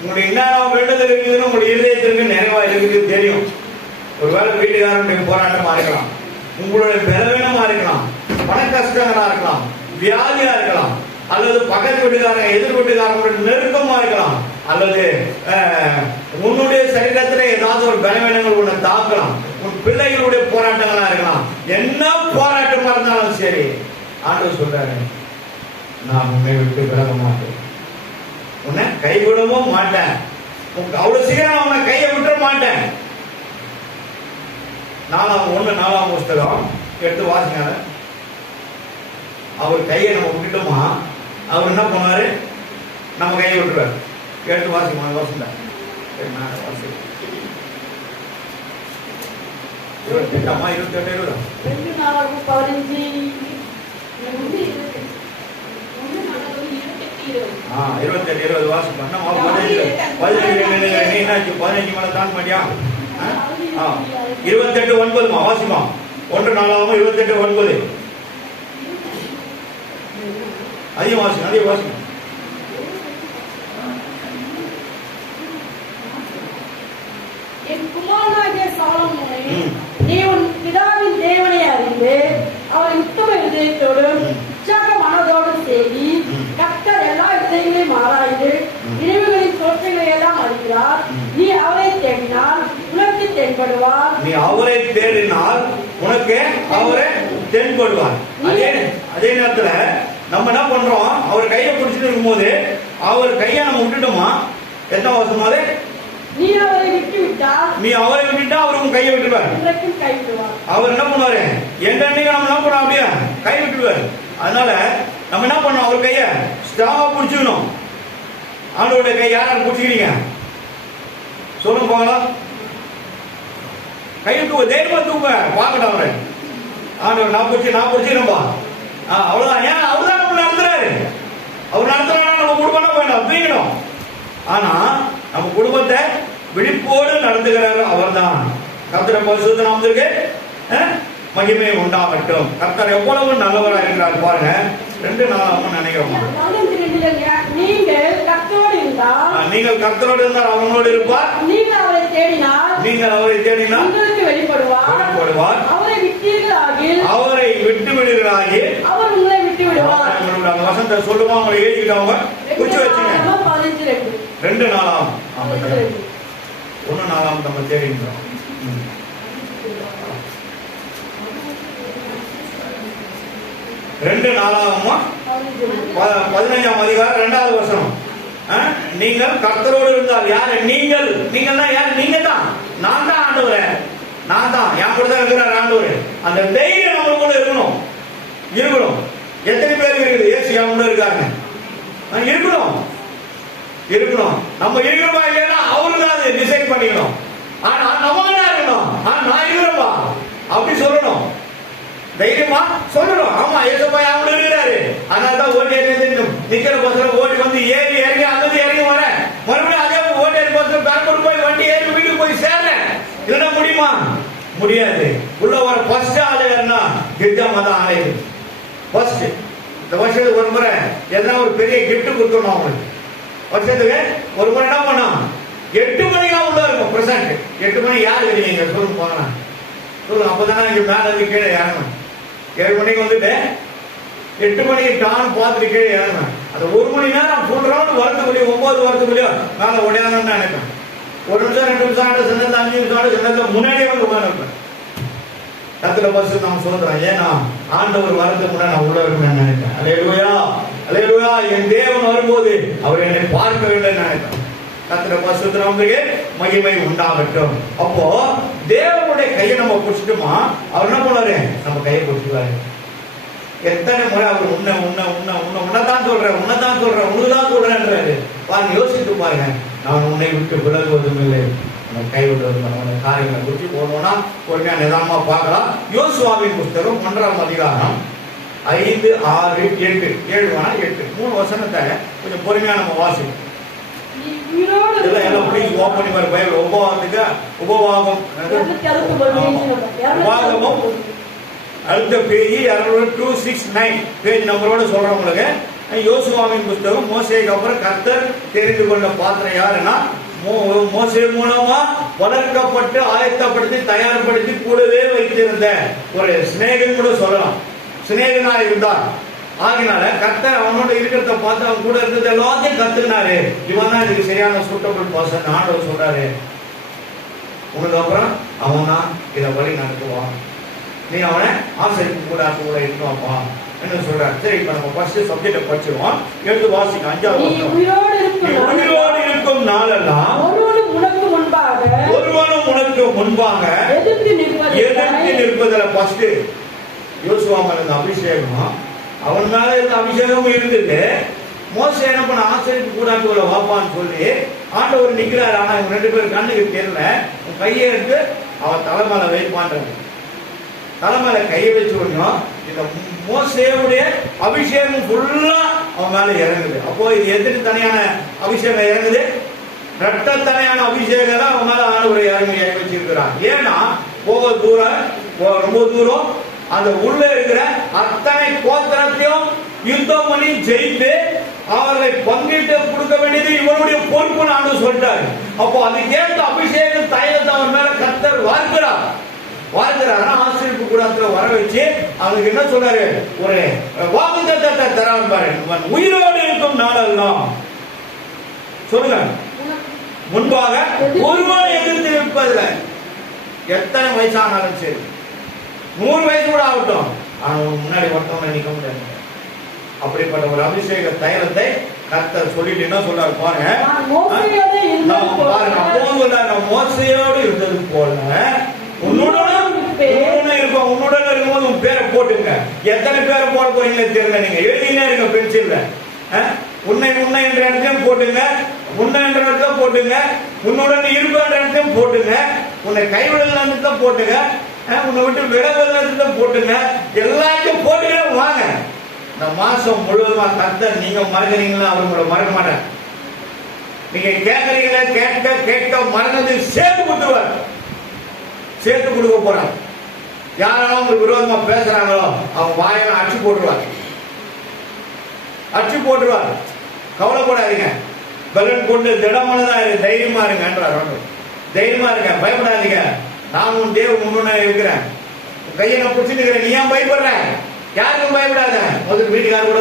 உங்களுடைய என்ன வேண்டுதல் இருக்குதுன்னு உங்களுடைய இதயத்திற்கு நிறைவா இருக்குது தெரியும். ஒருவேளை வீட்டுக்காரனுடைய போராட்டமா இருக்கலாம், உங்களுடைய பலவீனமா இருக்கலாம், பண கஷ்டங்களா இருக்கலாம், வியாதியா இருக்கலாம், அல்லது பக்கத்து வீட்டுக்காரன் எதிர் வீட்டுக்காரங்களுடைய நெருக்கமா இருக்கலாம், அல்லது உன்னுடைய சரீரத்துல ஏதாவது ஒரு பலவீனங்கள் உன்னை தாக்கலாம், உன் பிள்ளைகளுடைய போராட்டங்களா இருக்கலாம். என்ன போராட்டமா இருந்தாலும் சரி, ஆண்டவர் சொல்றாரு, நான் உன்னை விட்டு விலக மாட்டேன், உன்னை கைவிடவும் மாட்டேன், அவ்வளவு சீக்கிரம் உன்னை கையை விட்டுற மாட்டேன். 4:1 புஸ்தகம் எடுத்து வாசிங்க. அவர் கையை நம்ம விட்டுட்டோமா, அவர் என்ன பண்ணுவாரு, நம்ம கையை விட்டுருவாரு. எடுத்து வாசிக்கணும். வாசிங்க 28 வாசிப்போம். 15 மேல தான் மாட்டியா? 28:9 வாசிப்போம். 1:4 அதிகம் வாசிக்கும், அதிகம் வாசிக்கும். என் குமாரனாகிய சாலமோனே, நீ உன் பிதாவின் தேவனை அறிந்து அவரை உத்தம இதயத்தோடும் உற்சாக மனதோடும் செய்தி, கர்த்தர் எல்லா இதயங்களையும் ஆராய்ந்து நினைவுகளின் தோற்றங்களை எல்லாம் அறிகிறார். நீ அவரை தேடினால் உனக்கு தென்படுவார். நீ அவரை தேடினால் உனக்கு அவரை தென்படுவார். அதே நேரத்துல நம்ம என்ன பண்றோம், அவர் கையை பிடிச்சிட்டு இருக்கும்போது அவர் கையை நம்ம விட்டுட்டோமா? எத்தனை வருஷம் அது? நீ அவரை விட்டு விட்டால், நீ அவரை விட்டுட்டா அவர் உங்க கையை விட்டுருவார். அவர் என்ன பண்ணுவாரு, என்னன்னைக்கு நம்ம என்ன பண்ணோம், அப்படியே கை விட்டுருவாரு. அதனால நம்ம என்ன பண்ணோம், அவர் கையை ஸ்ட்ராங்கா பிடிச்சுக்கணும். ஆண்டவருடைய கை யாராவது பிடிச்சிக்கிறீங்க சொல்லுங்க போகலாம். கை தூக்க, தைரியமா தூக்க பார்க்கட்டும். அவரை ஆண்டவர் நான் பிடிச்சிக்கிறோம்பா, அவ்வளவுதான். ஏன் அவர்தான் நம்ம நடத்துறாரு. அவர் நடத்துறாரு, நம்ம குடும்பம் போயிடும் தூக்கணும். ஆனா நம்ம குடும்பத்தை விழிப்போடு நடத்துகிறாரு அவர்தான். கர்த்தர் பரிசுத்த நாமத்திற்கு மகிமை உண்டாகட்டும். கர்த்தர் எவ்வளவு நல்லவராக இருக்கிறார் பாருங்க. 2:4 நினைக்கிறோம். நீங்கள் கர்த்தரோடு இருந்தால் அவங்களோடு இருப்பார். நீங்கள் அவரை தேடினால் உங்களுக்கு வெளிப்படுவார். அவரை விட்டு விடுகிறார்கள், அவர் உங்களை விட்டு விடுவார். அந்த வசனத்தை சொல்லுவா, அவங்களை எழுதிக்கிட்டவங்க குறிச்சு வச்சுங்க. 2:4 1:4 நம்ம தேடிக்கிறோம். 2:4 15ஆம் அதிகாரம் 2வது வசனம். நீங்கள் கர்த்தரோடு இருந்தால், யாரு நீங்கள்? நீங்கள்னா யாரு? நீங்க தான். நான் தான் ஆண்டவரே, நான் தான், என் கூட தான் இருக்கிறார் ஆண்டவரே. அந்த தைரியம் நம்மளுக்குள்ள இருக்கணும். எத்தனை பேர் இருக்குது? ஏசு என் கூட இருக்காங்க. இருக்கணும். நம்ம இருக்கிறோமா இல்லையா அவரு தான் அதை டிசைட் பண்ணிக்கணும். ஆனா நம்ம என்ன இருக்கணும், நான் இருக்கிறோம்பா அப்படி சொல்லணும். தைரியமா சொல்லணும். ஆமா, ஏசப்பா என் கூட இருக்கிறாரு. அதனாலதான் ஓட்டி நிக்கிற பஸ்ல ஓடி வந்து ஏறி இறங்கி அங்கே இறங்கி வரேன். மறுபடியும் அதே ஓட்டி பஸ்ல பேங்க் போய் வண்டி ஏறி வீட்டுக்கு போய் சேர்றேன். இல்லைன்னா முடியுமா? முடியாது. உள்ள வர ஃபர்ஸ்ட் ஆலயம்னா கிட்டாம தான் ஆலயம். ஃபர்ஸ்ட் இந்த வருஷத்துக்கு ஒரு முறை எதனா ஒரு பெரிய கிஃப்ட் கொடுக்கணும் அவங்களுக்கு. வருஷத்துக்கு ஒரு முறை என்ன பண்ணோம், 8 மணிக்கா உள்ள இருக்கும் பிரசன்ட். 8 மணி யாரு தெரியுங்க சொல்லுங்க போகலாம் சொல்லுங்க. அப்பதானே இங்க மேல இருந்து கீழே இறங்கணும். 7 மணிக்கு வந்துட்டு 8 மணிக்கு டான் பார்த்துட்டு கீழே இறங்கணும். அந்த 1 மணி நேரம் ஃபுல் ரவுண்ட் வரதுக்குள்ளேயும் 9 வரதுக்குள்ளேயும் மேல உடையாங்கன்னு நினைப்பேன். 1 நிமிஷம் 2 நிமிஷம் ஆண்டு சொன்னது 5 நிமிஷம் ஆண்டு சொன்னது முன்னாடியே வந்து உட்காந்துருப்பேன். கத்துல பஸ் நம்ம சொல்றோம், ஏன்னா ஆண்டவர் வரதுக்கு முன்னாடி நான் உள்ள இருக்கணும்னு நினைப்பேன். அல்லேலூயா, அல்லேலூயா. என் தேவன் வரும்போது அவர் என்னை பார்க்க வேண்டும் நினைப்பேன். கத்துல பரிசுத்த நாமத்துக்கு மகிமை உண்டாகட்டும். அப்போ தேவனுடைய கையை நம்ம பிடிச்சிட்டோமா, அவர் என்ன பண்ணாரு, நம்ம கையை பிடிச்சிருவாரு. எத்தனை முறை அவர் உன்னதான் சொல்றேன் உன்னதான் சொல்றேன்றாரு. பாருங்க, யோசித்து பாருங்க. நான் உன்னை விட்டு விலகுவதும் இல்லை, கை விடுவதும் இல்லை. காரியங்களை குறித்து போனோம்னா பொறுமையா நிதானமா பார்க்கலாம். யோசுவாவின் புஸ்தகம் 1ஆம் அதிகாரம் 5, 6, 8 7 3 வசனத்தை கொஞ்சம் பொறுமையா நம்ம வாசிப்போம். உபவாகமும் அடுத்த பேஜ் 269 பேஜ் நம்பரோட சொல்றவங்களுக்கு யோசுவாவின் புத்தகம். மோசேக்கு அப்புறம் கர்த்தர் தெரிந்து கொண்ட பாத்திரம் யாருன்னா மோசே மூலமா வளர்க்கப்பட்டு ஆயத்தப்படுத்தி தயார்படுத்தி கூடவே வைத்திருந்த ஒரு சிநேகன் கூட சொல்லலாம். சிநேகனா இருந்தார். ஆகினால கர்த்தர் அவனோட இருக்கிறத பார்த்து அவன் கூட இருந்தது எல்லாத்தையும் கத்துக்கினாரு. இவன் தான் இதுக்கு சரியான சூட்டபிள் பர்சன் ஆண்டவர் சொல்றாரு. உனக்கு அப்புறம் அவன் தான் இதை வழி நடத்துவான். நீ அவனை ஆசிரியப்பு கூட இருக்குவாப்பா என்ன சொல்றாரு. சரி, இப்ப நம்ம ஃபர்ஸ்ட் சப்ஜெக்ட படிச்சிருவோம். எடுத்து வாசிக்க. 5வது உயிரோடு இருக்கும் நாளெல்லாம் ஒருவனும் உனக்கு முன்பாக எதிர்த்து நிற்பதில் ஃபர்ஸ்ட் யோசுவா மேல இருந்த அபிஷேகம், அவன் மேல இருந்த அபிஷேகமும் இருந்தது. மோசே என்ன பண்ண, ஆசிரியப்பு கூடாக்குள்ள வாப்பான்னு சொல்லி ஆண்டவர் நிக்கிறாரு. ஆனா இவங்க 2 பேரும் கண்ணுக்கு தெரியல. உன் கையை எடுத்து அவன் தலைமையில வைப்பான்றது. தலைமையில கையை வச்சு கொஞ்சம் இந்த மோசேவுடைய அபிஷேகம் ஃபுல்லா அவன் மேல இறங்குது. அப்போ இது எத்தனை தனியான அபிஷேகம் இறங்குது? 2 தனியான அபிஷேகம் தான் அவன் மேல ஆண்டவர் இறங்கி வச்சிருக்கிறான். ஏன்னா ரொம்ப தூரம் அந்த உள்ள இருக்கிற அத்தனை கோத்திரத்தையும் யுத்தம் பண்ணி ஜெயித்து அவர்களை பங்கிட்டு கொடுக்க வேண்டியது இவனுடைய பொறுப்புன்னு ஆண்டவர் சொல்லிட்டாரு. அப்போ அதுக்கேற்ற அபிஷேகம் தைலத்தை அவன் மேல கர்த்தர் வார்க்கிறார். ஆசிரியப்பு கூடத்துல வர வச்சு அவனுக்கு என்ன சொல்றாரு, ஒரு வாக்குத்தத்தத்தை தரான் பாரு. உயிரோடு இருக்கும் நாளெல்லாம் சொல்லுங்க முன்பாக ஒருவன் எதிர்த்து நிற்பதில்லை. எத்தனை வயசானாலும் சரி, 100 வயசு கூட ஆகட்டும், ஆனா முன்னாடி ஒருத்தவங்க நிக்க முடியாது. அப்படிப்பட்ட ஒரு அபிஷேக தைலத்தை கர்த்தர் சொல்லிட்டு என்ன சொல்றாரு பாருங்க. மோசையோடு இருந்தது போல உன்னுடன் இருக்கும்போது உன் பேரை போட்டுங்க. எத்தனை பேரை போட போறீங்களே தெரியல. நீங்க எழுதினே இருக்க பென்சில்ல. உன்னை என்ற இடத்தையும் போட்டுங்க, உன்னை என்ற இடத்துல போட்டுங்க, உன்னுடன் இருப்பன்ற இடத்தையும் போட்டுங்க, உன்னை கைவிடல போட்டுங்க, உன்னை விட்டு விலகுல போட்டுங்க, எல்லாத்தையும் போட்டுங்க வாங்க. இந்த மாசம் முழுவதுமா கர்த்தர் நீங்க மறக்கிறீங்களா, அவர் உங்களை மறக்க மாட்டார். நீங்க கேட்கறீங்களா, கேட்க மறந்தது சேர்த்து கொடுத்துருவார். சேர்த்து கொடுக்க போறாங்க. யாராலும் உங்களுக்கு விரோதமா பேசுறாங்களோ அவங்க வாயில அடிச்சு போட்டுருவார். கவலைப்படாதீங்க. பலன் கொண்டு திடமானதா தைரியமா இருங்கன்றார். தைரியமா இருங்க, பயப்படாதீங்க. நான் உன் தேவ முன்னுடனே இருக்கிறேன். கையை நான் பிடிச்சிருக்கிறேன். நீ ஏன் பயப்படுற? யாருக்கும் பயப்படாத. முதல் வீட்டுக்காரர் கூட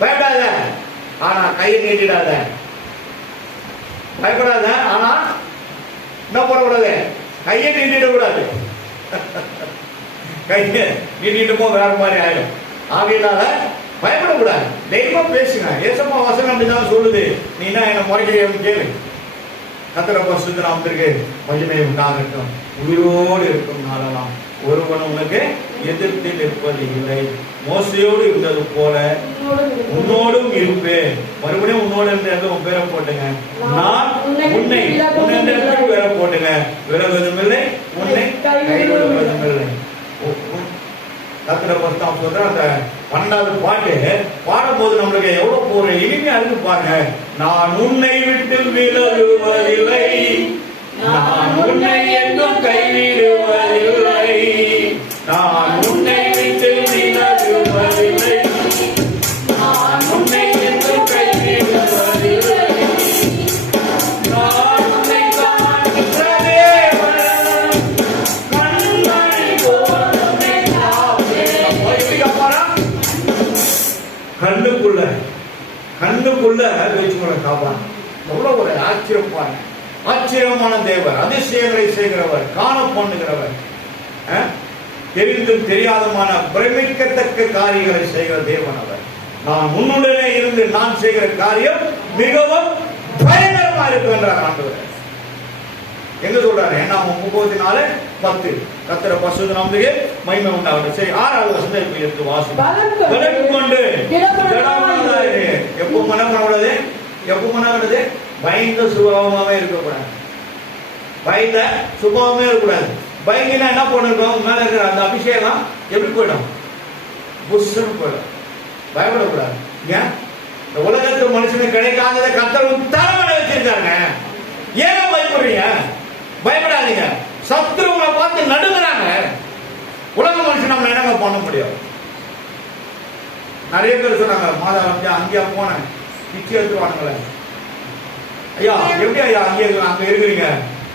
பயப்படாத. ஆனா கையை நீட்டிடாத. பயப்படாத. ஆனா என்ன பண்ணக்கூடாது, கையை நீட்டிடக்கூடாது. கையை நீட்டிட்டு போ, வேற மாதிரி ஆயிடும். ஆகையினால பயப்படக்கூடாது. தைரியமா பேசுங்க. ஏசப்பா வசனம் அப்படிதான் சொல்லுது. நீ என்ன என்ன முறைக்கிறேன்னு கேளு. கர்த்தர் பரிசுத்த நாமத்திற்கு மகிமை உண்டாகட்டும். உயிரோடு இருக்கும் நாளெல்லாம் ஒருவன் உனக்கு எதிர்த்து நிற்பது இல்லை. மோசையோடு இருந்தது போல உன்னோடும் இருப்பேன். மறுபடியும் உன்னோடு இருந்து உன் பேரை போட்டுங்க. நான் உன்னை பேரை போட்டுங்க. விலகுவதும் இல்லை, உன்னை கைவிடுவதும் இல்லை. கர்த்தர் பரிசுத்தம் சொல்ற அந்த 12வது பாட்டு பாடும்போது நம்மளுக்கு எவ்வளவு ஒரு இனிமையா இருக்கு பாருங்க. நான் உன்னை விட்டு விலகுவதில்லை, நான் உன்னை என்றும் கைவிடுவதில்லை, நான் உன்னை விட்டு விலகுவதில்லை, நான் உன்னை என்றும் கைவிடுவதில்லை, நான் உன்னை காண்கிற தேவன், கண்மணி போல் உன்னை காப்பேன். கண்ணுக்குள்ள வச்சுக்கொள்ள காப்பான். எவ்வளவு ஒரு ஆச்சரியமான தேவர், அதிசயங்களை செய்கிறவர், காண பண்ணுகிறவர், தெரிந்தும் தெரியாதமான பிரமிக்கத்தக்க காரியங்களை செய்கிற தேவன் அவர். நான் உன்னுடனே இருந்து நான் செய்கிற காரியம் மிகவும் பயங்கரமா இருக்கு என்றார் ஆண்டவர். எங்க சொல்றாரு? என்னாம 34:10. கர்த்தர் பரிசுத்த நாமத்துக்கு மகிமை உண்டாகட்டும். சரி, 6வது வசனத்தை எடுத்து வாசி. பலன் கொண்டு திடமானதாயிரு. எப்போ மனக்கூடாது, பயந்த சுபாவமாவே இருக்கக்கூடாது. பயந்த சுபாவமே இருக்கக்கூடாது. பயங்கினா என்ன பண்ணிருக்கோம், மேல இருக்கிற அந்த அபிஷேகம் எப்படி போயிடும்? புஷ்ன்னு போயிடும். பயப்படக்கூடாது. ஏன்? இந்த உலகத்து மனுஷனுக்கு கிடைக்காததை கர்த்தர் தலைமையில வச்சிருக்காங்க. ஏன் பயப்படுறீங்க? பயப்படாதீங்க. சத்துருவங்களை பார்த்து நடுங்குறாங்க. உலக மனுஷன் நம்ம என்னங்க பண்ண முடியும்? நிறைய பேர் சொன்னாங்க, மாதா அங்கேயா போனேன் பிச்சு எடுத்துருவானுங்களே. ஐயா எப்படி ஐயா அங்க இருக்கிறீங்க?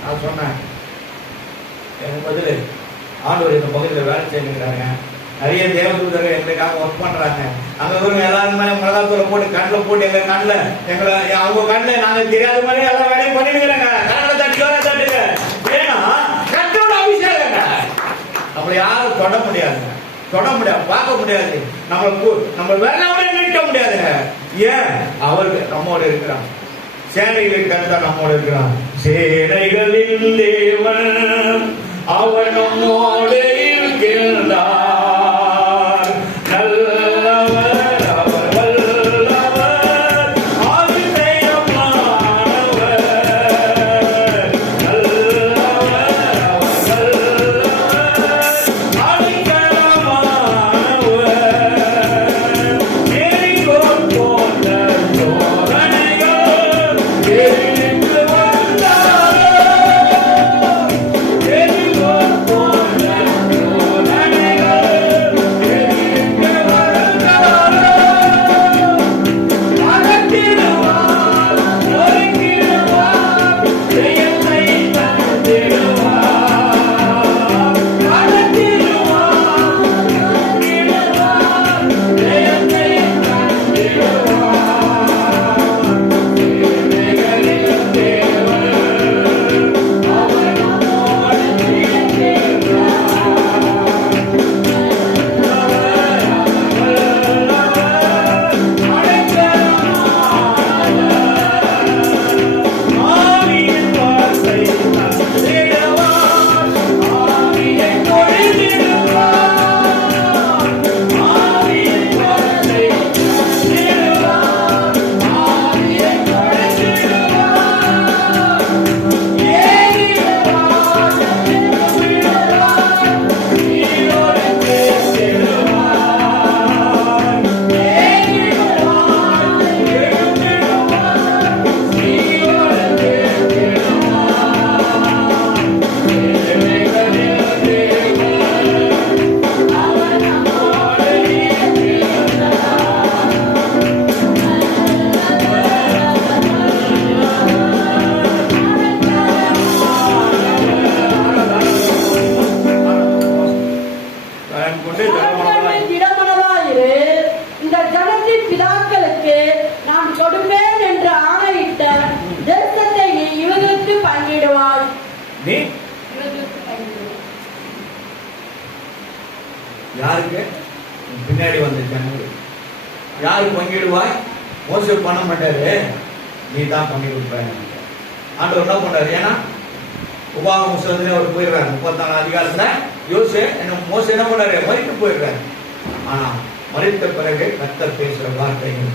நான் சொன்னேன், எனக்கு பதில் ஆண்டவர் இந்த பகுதியில் வேலை செய்யுங்கிறாங்க. நிறைய தேவதூதர்கள் எங்களுக்காக ஒர்க் பண்றாங்க. அங்க வரும் எல்லாரும் மேலே மிளகாத்தூரை போட்டு கண்ணில் போட்டு எங்க கண்ணில் எங்களை அவங்க கண்ணில் நாங்க தெரியாத மாதிரி எல்லா வேலையும் பண்ணிடுங்கிறாங்க. கண்ணில் தட்டுங்க. ஏன்னா கட்டோட அபிஷேகங்க. நம்மளை யாரும் தொட முடியாதுங்க, பார்க்க முடியாது. நம்ம வேற நிறுத்த முடியாதுங்க. ஏன்? அவருக்கு நம்மோட இருக்கிறான். சேனைகளின் கர்த்தர் நம்மோட இருக்கிறான். சேனைகளின் தேவன் அவர் நம்மோடு இருக்கின்றார். யாருக்கு? பின்னாடி வந்த ஜனங்கள். யாரு பங்கிடுவாய்? மோசே பண்ண மாட்டாரு, நீ தான் பண்ணி கொடுப்பாரு. ஆண்டவர் என்ன பண்றாரு? ஏன்னா உபாகம புத்தகத்துல அவர் போயிடுறாரு. 34 அதிகாரத்துல மோசே என்ன பண்ணாரு? மரித்து போயிடுறாரு. ஆனா மரித்த பிறகு கர்த்தர் பேசுற வார்த்தைகள்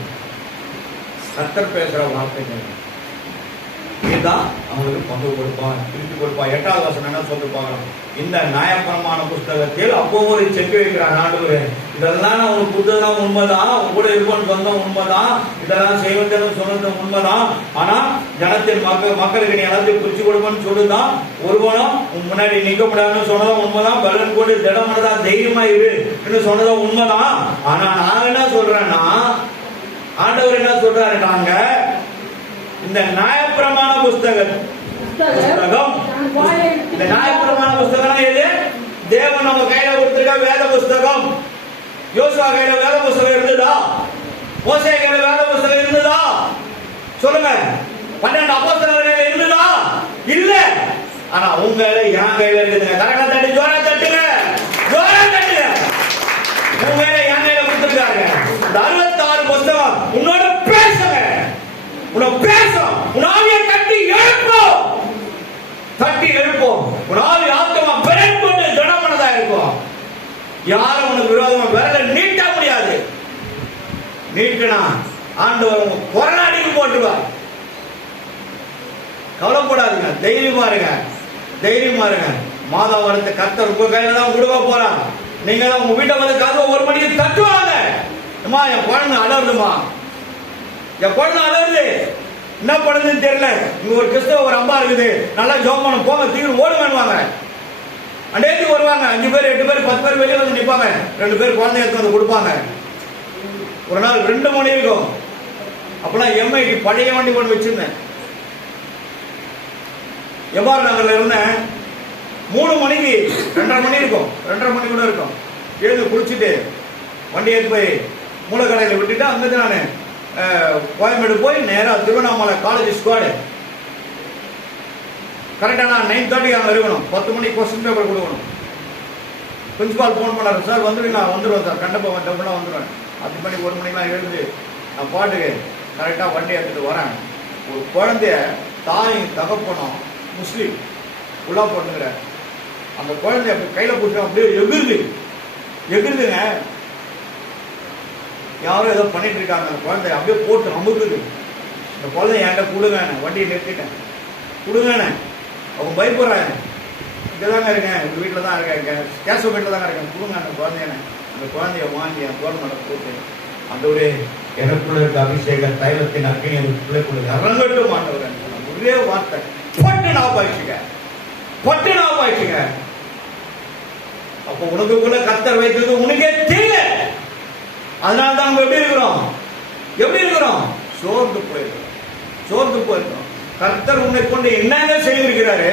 இதுதான் அவங்களுக்கு பங்கு கொடுப்பான், திருப்பி கொடுப்பான். 8வது வசனம் என்ன சொல்லி பார்க்கலாம். இந்த நியாயப்பிரமாண புஸ்தகத்தில் அப்போ ஒரு செக் வைக்கிறான் ஆண்டவர். இதெல்லாம் நான் உனக்கு கொடுத்ததெல்லாம் உண்மைதான், உன் கூட இருப்போன்னு சொந்தம் உண்மைதான், இதெல்லாம் செய்வதுன்னு சொன்னது உண்மைதான். ஆனா ஜனத்தின் மக்களுக்கு நீ எல்லாத்தையும் குறிச்சு கொடுப்பேன்னு சொல்லுதான். ஒருவனும் உன் முன்னாடி நிற்க முடியாதுன்னு சொன்னதும் உண்மைதான். பலன் கொண்டு திடமானதான் தைரியமா இரு சொன்னதும் உண்மைதான். ஆனா நான் என்ன சொல்றேன்னா, ஆண்டவர் என்ன சொல்றாரு, நாங்க இந்த நியாயப்பிரமாண புஸ்தகம் இந்த நியாயப்பிரமாண புஸ்தகம் எது? தேவன் நம்ம கையில கொடுத்திருக்க வேத புஸ்தகம். யோசுவா கையில வேத புஸ்தகம் இருந்ததா? மோசே கையில வேத புஸ்தகம் இருந்ததா? சொல்லுங்க. 12 அப்போஸ்தலர் கையில இருந்ததா? இல்ல. ஆனா உங்க கையில என் கையில இருக்குதுங்க. கரெக்டா தட்டி ஜோரா தட்டுங்க. உங்க கையில என் கையில கொடுத்திருக்காங்க. இந்த 66 புஸ்தகம் உன்னோட பேசுங்க. உன் ஆவியை தட்டி எழுப்போம். உன் ஆவி ஆத்மா பெறன் கொண்டு திடமானதா இருக்கும். யாரும் உனக்கு விரோதமா விரல நீட்ட முடியாது. நீட்டினா ஆண்டவர் உங்க கொரோனாடிக்கு போட்டுருவார். கவலைப்படாதுங்க, தைரியமா இருங்க. மாதாவரத்தை கர்த்தர் உங்க கையில தான் கொடுக்க போறான். நீங்க தான் உங்க வீட்டை வந்து கதவை 1 மணிக்கு தட்டுவாங்க. அம்மா என் குழந்தை அலறுதுமா, என் குழந்தை அலறுது, என்ன பண்ணுதுன்னு தெரியல. இங்க ஒரு கிறிஸ்தவ ஒரு அம்மா இருக்குது, நல்லா ஜோம் பண்ண போங்க, தீவிர ஓடுவாங்க. அண்டேக்கு வருவாங்க 5 பேர் 8 பேர் 10 பேர் வெளியே வந்து நிற்பாங்க. 2 பேர் குழந்தை எடுத்து வந்து கொடுப்பாங்க. ஒரு நாள் 2 மணி இருக்கும். அப்பெல்லாம் எம்ஐடி பழைய வண்டி கொண்டு வச்சிருந்தேன். எவ்வாறு நகர்ல இருந்தேன். 3 மணிக்கு 2:30 மணி இருக்கும், 2:30 மணி கூட இருக்கும். எழுந்து குளிச்சுட்டு வண்டி எடுத்து போய் மூலக்கடையில் விட்டுட்டு அங்கிருந்து நான் கோயம்பேடு போய் நேராக திருவண்ணாமலை காலேஜ் ஸ்குவாடு. கரெக்டாக நான் 9:30 அங்கே இருக்கணும். 10 மணிக்கு கொஸ்டின் பேப்பர் கொடுக்கணும். பிரின்சிபால் ஃபோன் பண்ணாரு, சார் வந்துடுவீங்களா? வந்துடுவேன் சார், கண்டிப்பாக வந்துடுவேன். 10 மணி 1 மணிக்கெலாம் எழுந்து நான் பாட்டுக்கு கரெக்டாக வண்டி எடுத்துகிட்டு வரேன். ஒரு குழந்தைய தாயும் தகப்பனும் முஸ்லீம் உள்ளா போட்டுங்கிற அந்த குழந்தைய அப்படி கையில் பிடிச்சோம், அப்படியே எகிருதுங்க. யாரும் ஏதோ பண்ணிட்டு இருக்காங்க. அந்த குழந்தைய அப்படியே போட்டு அமுக்குது. இந்த குழந்தைய என்கிட்ட கொடுங்க, வண்டியை நிறுத்திட்டேன், கொடுங்க. அவங்க பயப்படுறாங்க. இங்கே தாங்க இருக்கேன், எங்கள் வீட்டில் தான் இருக்கேன், கேஸ் வீட்டில் தாங்க இருக்கேன், கொடுங்க அந்த குழந்தைய வாங்கி என் தோல்மலை போட்டு அந்த ஒரு எனக்குள்ள இருக்க அபிஷேக தைலத்தின் அக்கினி அந்த பிள்ளைக்குள்ள இறங்கட்டும் மாட்டவர். ஒரே வார்த்தை பட்டு நாப்பாயிடுச்சுங்க. அப்போ உனக்குள்ள கர்த்தர் வைத்தது உனக்கே தெரியல. அதனால தான் நம்ம எப்படி இருக்கிறோம்? சோர்ந்து போயிருக்கிறோம். கர்த்தர் உன்னை கொண்டு என்னங்க செய்திருக்கிறாரு?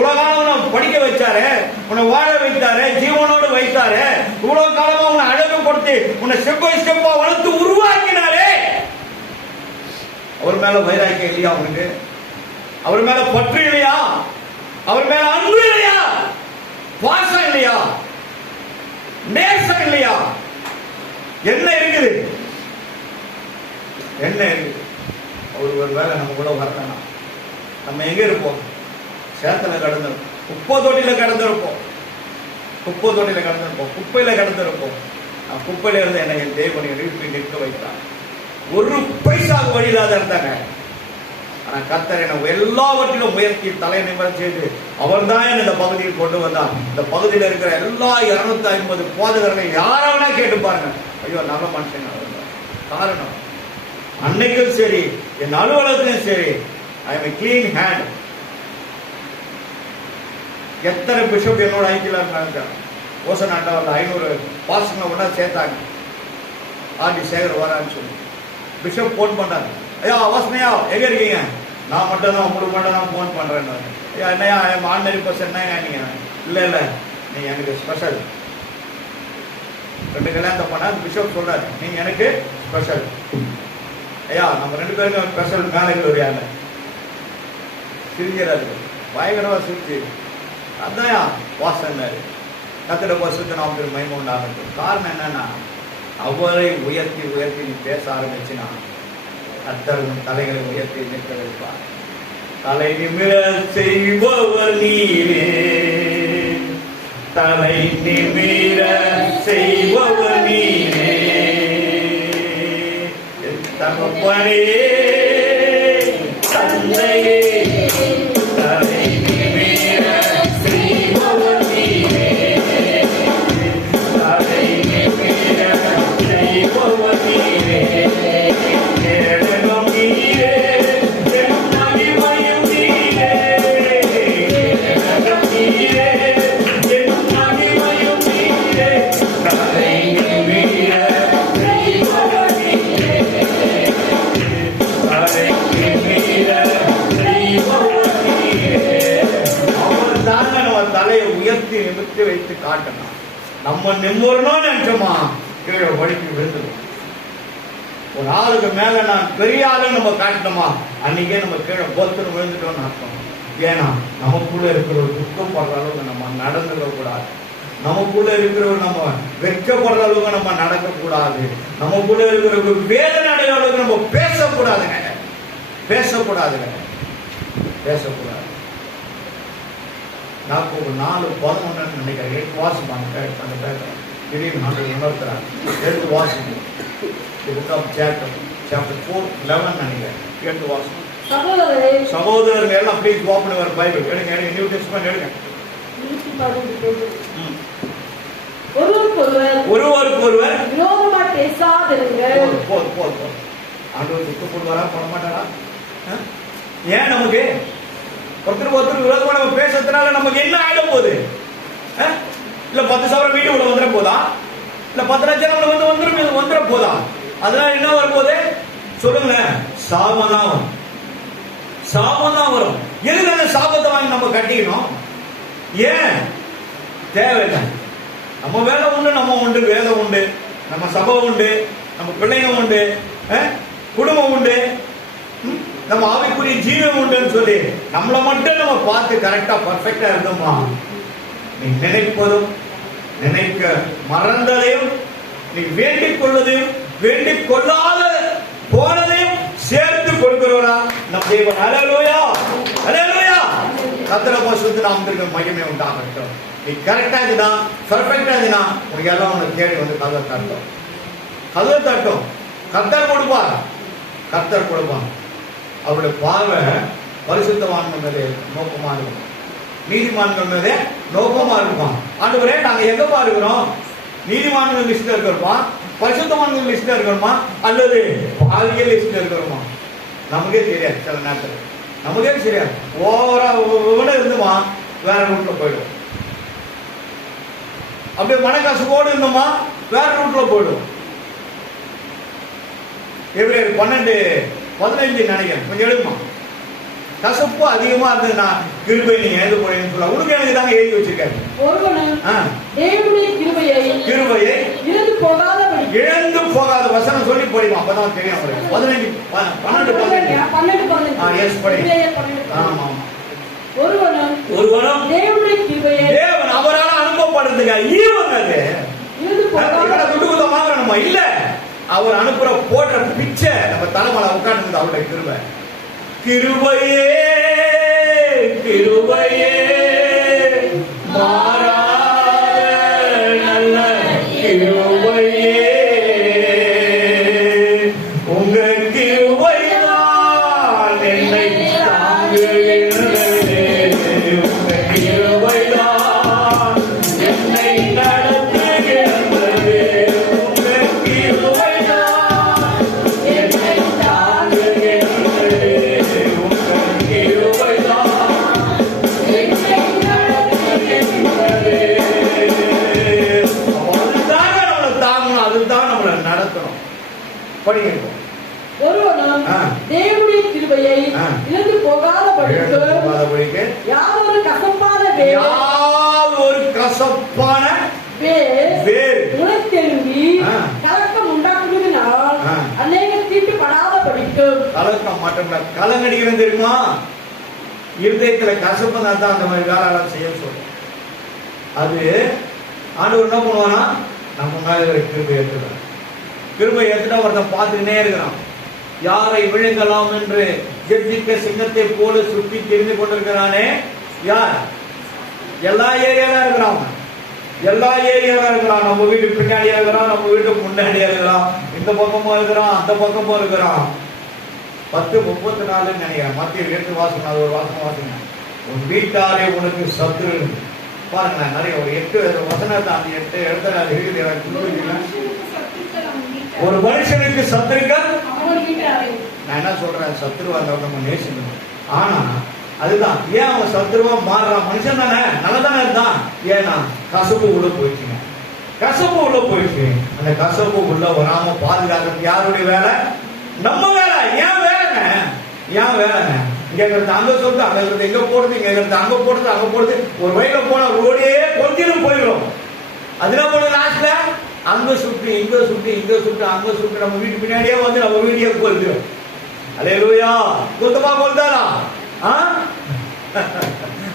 உலகாலம் உன்னை படிக்க வச்சாரு, உன்னை வாழ வைத்தாரு, ஜீவனோடு வைத்தாரு. இவ்வளவு காலமா உன்னை அழகு கொடுத்து உன்னை ஸ்டெப்பா வளர்த்து உருவாக்கினாரு. அவர் மேல வைராக்கியம் இல்லையா உனக்கு? அவர் மேல பற்று இல்லையா? அவர் மேல அன்பு இல்லையா? பாசம் இல்லையா? நேசம் இல்லையா? என்ன இருக்குது? அவர் ஒரு வேலை நம்ம கூட வரலன்னா நம்ம எங்க இருப்போம்? சேத்துல கடந்திருப்போம், குப்பை தொட்டியில கடந்திருப்போம், குப்பையில கடந்திருப்போம். குப்பையில இருந்து என்ன என் தேவனை எழுப்பி நிற்க வைத்தார். ஒரு பைசாவுக்கு வழி இல்லாத இருந்தாங்க. ஆனா கர்த்தர் என்ன எல்லாவற்றிலும் உயர்த்தி தலை நிமிர செய்து அவர் தான் இந்த பகுதியில் கொண்டு வந்தார். இந்த பகுதியில் இருக்கிற எல்லா 250 போதகர்களை யாராவனா கேட்டு பாருங்க, ஐயோ நல்ல மனுஷன். காரணம் அன்னைக்கும் சரி, என் அலுவலகத்திலும் சரி, ஐ எம் கிளீன் ஹேண்ட். எத்தனை பிஷப் என்னோட ஐக்கியம் இருந்தாங்க. ஓசனாண்டவரில் 500 பாசங்களை ஒன்றா சேர்த்தாங்க. ஆர்டி சேகர் வரான்னு சொல்லி பிஷப் போன் பண்ணாரு. ஐயா வாசனையா எங்க இருக்கீங்க? நான் மட்டும் தான் உங்களுக்கு மட்டும் தான் போன் பண்றேன். ஐயா என்னையா ஆர்டினரி பர்சன் நீங்க? இல்ல நீங்க எனக்கு ஸ்பெஷல். 2 கல்யாணத்தை பண்ணா பிஷப் சொல்றாரு, நீங்க எனக்கு ஸ்பெஷல். ஐயா நம்ம 2 பேருக்கும் ஸ்பெஷல் மேலே ஒரு யாரு சிரிக்கிறாரு, பயங்கரமா சிரிச்சு. அதான் வாசனாரு. கத்திர பசுக்கு நாம் திரு மகிமை உண்டாகட்டும். காரணம் என்னன்னா, அவரை உயர்த்தி நீ பேச ஆரம்பிச்சுனா கர்த்தர் தலைகளை உயர்த்தி நிற்க வைப்பார். தலை நிமிர செய்பவர் நீரே, தலை நிமிர செய்பவர் நீரே, தகப்பனே தந்தையே, தலை நிமிர செய்பவர் நீரே, தலை நிமிர செய்பவர் நீரே, நிமிர்த்தி வைத்து காட்டணும். நம்ம நிம்மறணும் நினைச்சோமா கீழே வடிக்கு விழுந்துடும். ஒரு ஆளுக்கு மேல நான் பெரிய ஆளு நம்ம காட்டணுமா அன்னைக்கே நம்ம கீழே பொத்துன்னு விழுந்துட்டோம்னு அர்த்தம். ஏன்னா நமக்குள்ள இருக்கிற ஒரு துக்கம் படுற அளவுக்கு நம்ம நடந்துக்க கூடாது. நமக்குள்ள இருக்கிற ஒரு நம்ம வெட்கப்படுற அளவுக்கு நம்ம நடக்க கூடாது. நமக்குள்ள இருக்கிற ஒரு வேதனை அடைகிற அளவுக்கு நம்ம பேசக்கூடாதுங்க. நாற்பது 4:11 நினைக்கிறேன். 8 வாசிப்பாங்க அந்த பேப்பர். திடீர்னு உணர்த்துறாங்க. 8 வாசிப்பு. புக் ஆஃப் சாப்டர் 4:11 நினைக்கிறேன். 8 வாசிப்பு. சகோதரர்கள் எல்லாம் ப்ளீஸ் ஓபன் யுவர் பைபிள். எடுங்க நியூ டெஸ்டமென்ட் எடுங்க. ஒருவருக்கொருவர் விரோதமா பேசாதிருங்கள். போதும். ஆண்டவர் துக்க போடுவாரா போட மாட்டாரா? ஏன் நமக்கு ஒருத்தருக்கு விரோதமா நம்ம பேசுறதுனால நமக்கு என்ன ஆயிட போகுது? இல்ல 10,000 வீட்டுக்குள்ள வந்துட போதா? இல்ல 10 லட்சம் வந்துட போதா? அதனால என்ன வரும்போது சொல்லுங்களேன், சாபம் தான் வரும். சாபம் தான் வரும். எதுக்கு அந்த சாபத்தை வாங்கி நம்ம கட்டிக்கணும்? ஏன் தேவையில்லை. நம்ம வேலை உண்டு, நம்ம உண்டு, வேதம் உண்டு, நம்ம சபை உண்டு, நம்ம பிள்ளைங்க உண்டு, குடும்பம் உண்டு, நம்ம ஆவிக்குரிய ஜீவன் உண்டுன்னு சொல்லி நம்மளை மட்டும் நம்ம பார்த்து கரெக்டா பர்ஃபெக்டா இருந்தோமா? நீ நினைப்பதும் நினைக்க மறந்ததையும் நீ வேண்டிக் கொள்வதையும் வேண்டிக் கொள்ளாத போனதையும் சேர்த்து கொடுக்கிறவரா நம் தேவன். ஹல்லேலூயா, ஹல்லேலூயா. கர்த்தர் பரிசுத்த நாமத்திற்கு மகிமை உண்டாகட்டும். நீ கரெக்டா இருந்தா, பர்ஃபெக்டா இருந்தா, உனக்கு எல்லாம் உனக்கு தேடி வந்து கதவை தட்டும், கதவை தட்டும். கர்த்தர் கொடுப்பார், கர்த்தர் கொடுப்பார். அவருடைய பார்வை பரிசுத்தவான்கள் மீது நோக்கமா இருக்கும், நீதிமான்கள் மீது நோக்கமா இருப்பான். ஆண்டவரே, நாங்க எங்கப்பா இருக்கிறோம்? நீதிமான்கள் லிஸ்ட்ல இருக்கிறோமா, பரிசுத்தவான்கள் லிஸ்ட்ல இருக்கிறோமா, அல்லது பாவிகள் லிஸ்ட்ல இருக்கிறோமா? நமக்கே தெரியாது. சில நேரத்தில் நமக்கே தெரியாது. ஓவரா இருந்தோமா வேற ரூட்ல போயிடும். அப்படியே மனக்கசப்போடு இருந்தோமா வேற ரூட்ல போயிடும். எபிரேயர் 12:15 நினைக்கிறேன், கொஞ்சம் எழுதுமா. கசப்பு அதிகமா இருந்ததுன்னா கிருபை நீங்க எழுத போறீங்கன்னு சொல்ல உனக்கு எனக்கு தாங்க எழுதி வச்சிருக்காரு. கிருபையை இழந்து போகாத வசனம் சொல்லி போயிடும். அப்பதான் தெரியும் அவருக்கு. 12:12 ஆமா. ஒருவனும் தேவன் அவரால் அனுப்பப்படுறதுங்க ஈவன் அது துட்டு குத்த வாங்கணுமா? இல்ல, அவர் அனுப்புற போடுற பிச்சை நம்ம தலைமலை உட்கார்ந்து அவருடைய கிருபை. கிருபையே கிருபையே மாறாத நல்ல கிருபையே, உங்க கிருபைதான் என்னை தாங்குகிறது, உங்க கிருபைதான் என்னை நடத்துகிறது, உங்க கிருபைதான் என்னை தாங்குகிறது, உங்க கிருபைதான் என்னை நடத்துகிறது. அதுதான் நம்மளை தாங்கணும், அதுதான் நம்மளை நடத்தணும். படிங்க. ஒருவனும் தேவனுடைய கிருபையை இழந்து போகாதபடிக்கு யாதொரு கசப்பான வேர் உனக்கெழும்பி கலக்கம் உண்டாக்குவதனால் அநேக தீட்டுப்படாதபடிக்கு. கலக்கம் மட்டும் கலங்கடிக்கிறது தெரியுமா? இருதயத்துல கசப்பு தான் அந்த மாதிரி வேலை செய்ய சொல்றோம். அது ஆண்டவர் என்ன பண்ணுவானா, நம்ம மேல கிருபை ஏற்றுறான். கிருபை ஏற்றுட்டா ஒருத்தன் பார்த்துக்கிட்டே இருக்கிறான். யாரை விழுங்கலாம் என்று கெர்ச்சிக்க சிங்கத்தை போல சுற்றி தெரிந்து கொண்டிருக்கிறானே யார்? எல்லா ஏரியால இருக்கிறான், எல்லா ஏரியால இருக்கிறான். நம்ம வீட்டுக்கு பின்னாடியா இருக்கிறான், நம்ம வீட்டுக்கு முன்னாடியா இருக்கிறான், இந்த பக்கமும் இருக்கிறான், அந்த பக்கமும் இருக்கிறான். 10:34 நினைக்கிறேன். மத்திய 8 வாசகம், அது ஒரு வாசகம் வாசிங்க. உன் வீட்டாரே உனக்கு சத்துரு. பாருங்க, நிறைய ஒரு 8 வசனத்தை அந்த 8 இடத்துல ஒரு மனுஷனுக்கு சத்துருக்கள். நான் என்ன சொல்றேன், சத்துருவா நம்ம நேசிக்கணும். ஆனா அதுதான் ஏன் அவன் சத்துருவா மாறுறான்? மனுஷன் தானே, நல்லதானே இருந்தான். ஏன்னா கசப்பு உள்ள போயிடுச்சுங்க, கசப்பு உள்ள போயிடுச்சு. அந்த கசப்பு உள்ள வராம பாதுகாக்கிறது யாருடைய வேலை? நம்ம வேலை. ஏன் வேலைங்க? ஏன் வேலைங்க? இங்க இருக்கிறது அங்க சொல்லிட்டு அங்க இருக்கிறது எங்க போடுறது, இங்க இருக்கிறது அங்க போடுறது, அங்க போடுறது. ஒரு வயல போனா ரோடே கொஞ்சம் போயிடும். அதுல போன லாஸ்ட்ல அங்க சுட்டு இங்க சுட்டு இங்க சுட்டு அங்க சுட்டு நம்ம வீட்டு பின்னாடியே வந்து நம்ம வீடியோ போயிடும். அல்லேலூயா. கொடுத்தமா கொடுத்தாரா?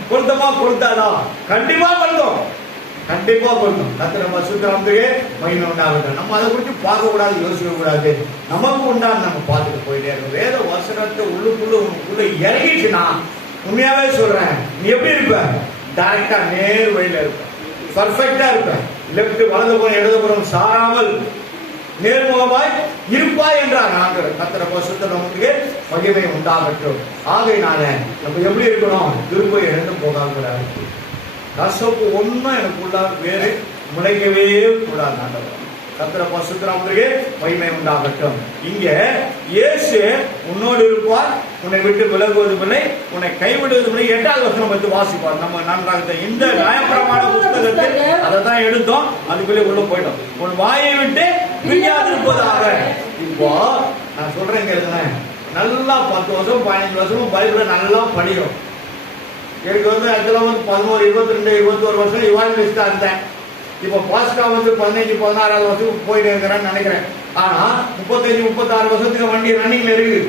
கொடுத்தமா கொடுத்தாரா? கண்டிப்பா கொடுத்தோம், கண்டிப்பா கொடுத்தோம். கர்த்தர் பரிசுத்தராமத்துக்கே மகிமை உண்டாகட்டும். நம்ம அதை குறித்து பார்க்க கூடாது, யோசிக்க கூடாது. நமக்கு உண்டான நம்ம பார்த்துட்டு போயிட்டே இருக்கோம். வேத வசனத்தை உள்ளுக்குள்ள உனக்குள்ள இறங்கிச்சுன்னா உண்மையாவே சொல்றேன், நீ எப்படி இருப்ப? டைரக்டா நேர் வழியில இருப்ப, பர்ஃபெக்டா இருப்ப. லெப்ட் வலது புறம் இடது புறம் சாராமல் நேர்முகமாய் இருப்பாய் என்றார் ஆண்டவர். கர்த்தர் பரிசுத்தராமத்துக்கே மகிமை உண்டாகட்டும். ஆகையினால நம்ம எப்படி இருக்கணும்? கிருபை இழந்து போகாத, கசப்பு ஒன்னும் எனக்குள்ள வேறு முளைக்கவே கூடாது. ஆண்டவர் கர்த்தர் பரிசுத்தராமத்துக்கே மகிமை உண்டாகட்டும். இங்க இயேசு உன்னோடு இருப்பார், உன்னை விட்டு விலகுவதுமில்லை, உன்னை கைவிடுவதுமில்லை. 8வது வசனம் பற்றி வாசிப்பார். நம்ம நன்றாக இந்த நியாயப்பிரமாண புத்தகத்தில் அதை தான் எடுத்தோம். அதுக்குள்ளே உள்ள போயிட்டோம். உன் வாயை விட்டு பிரியாதிருப்பதாக. இப்போ நான் சொல்றேன் கேளுங்க, நல்லா 10 வருஷம் 15 வருஷமும் பைபிளை நல்லா படிக்கும். எனக்கு ஆக்சுவலா 11, 22, 21 வருஷம் இவாஞ்சலிஸ்டா இருந்தேன். இப்போ பாஸ்டா 15, 16 வருஷத்துக்கு போயிட்டு இருக்கிறேன்னு நினைக்கிறேன். ஆனா 35, 36 வருஷத்துக்கு வண்டி ரன்னிங்ல இருக்கு.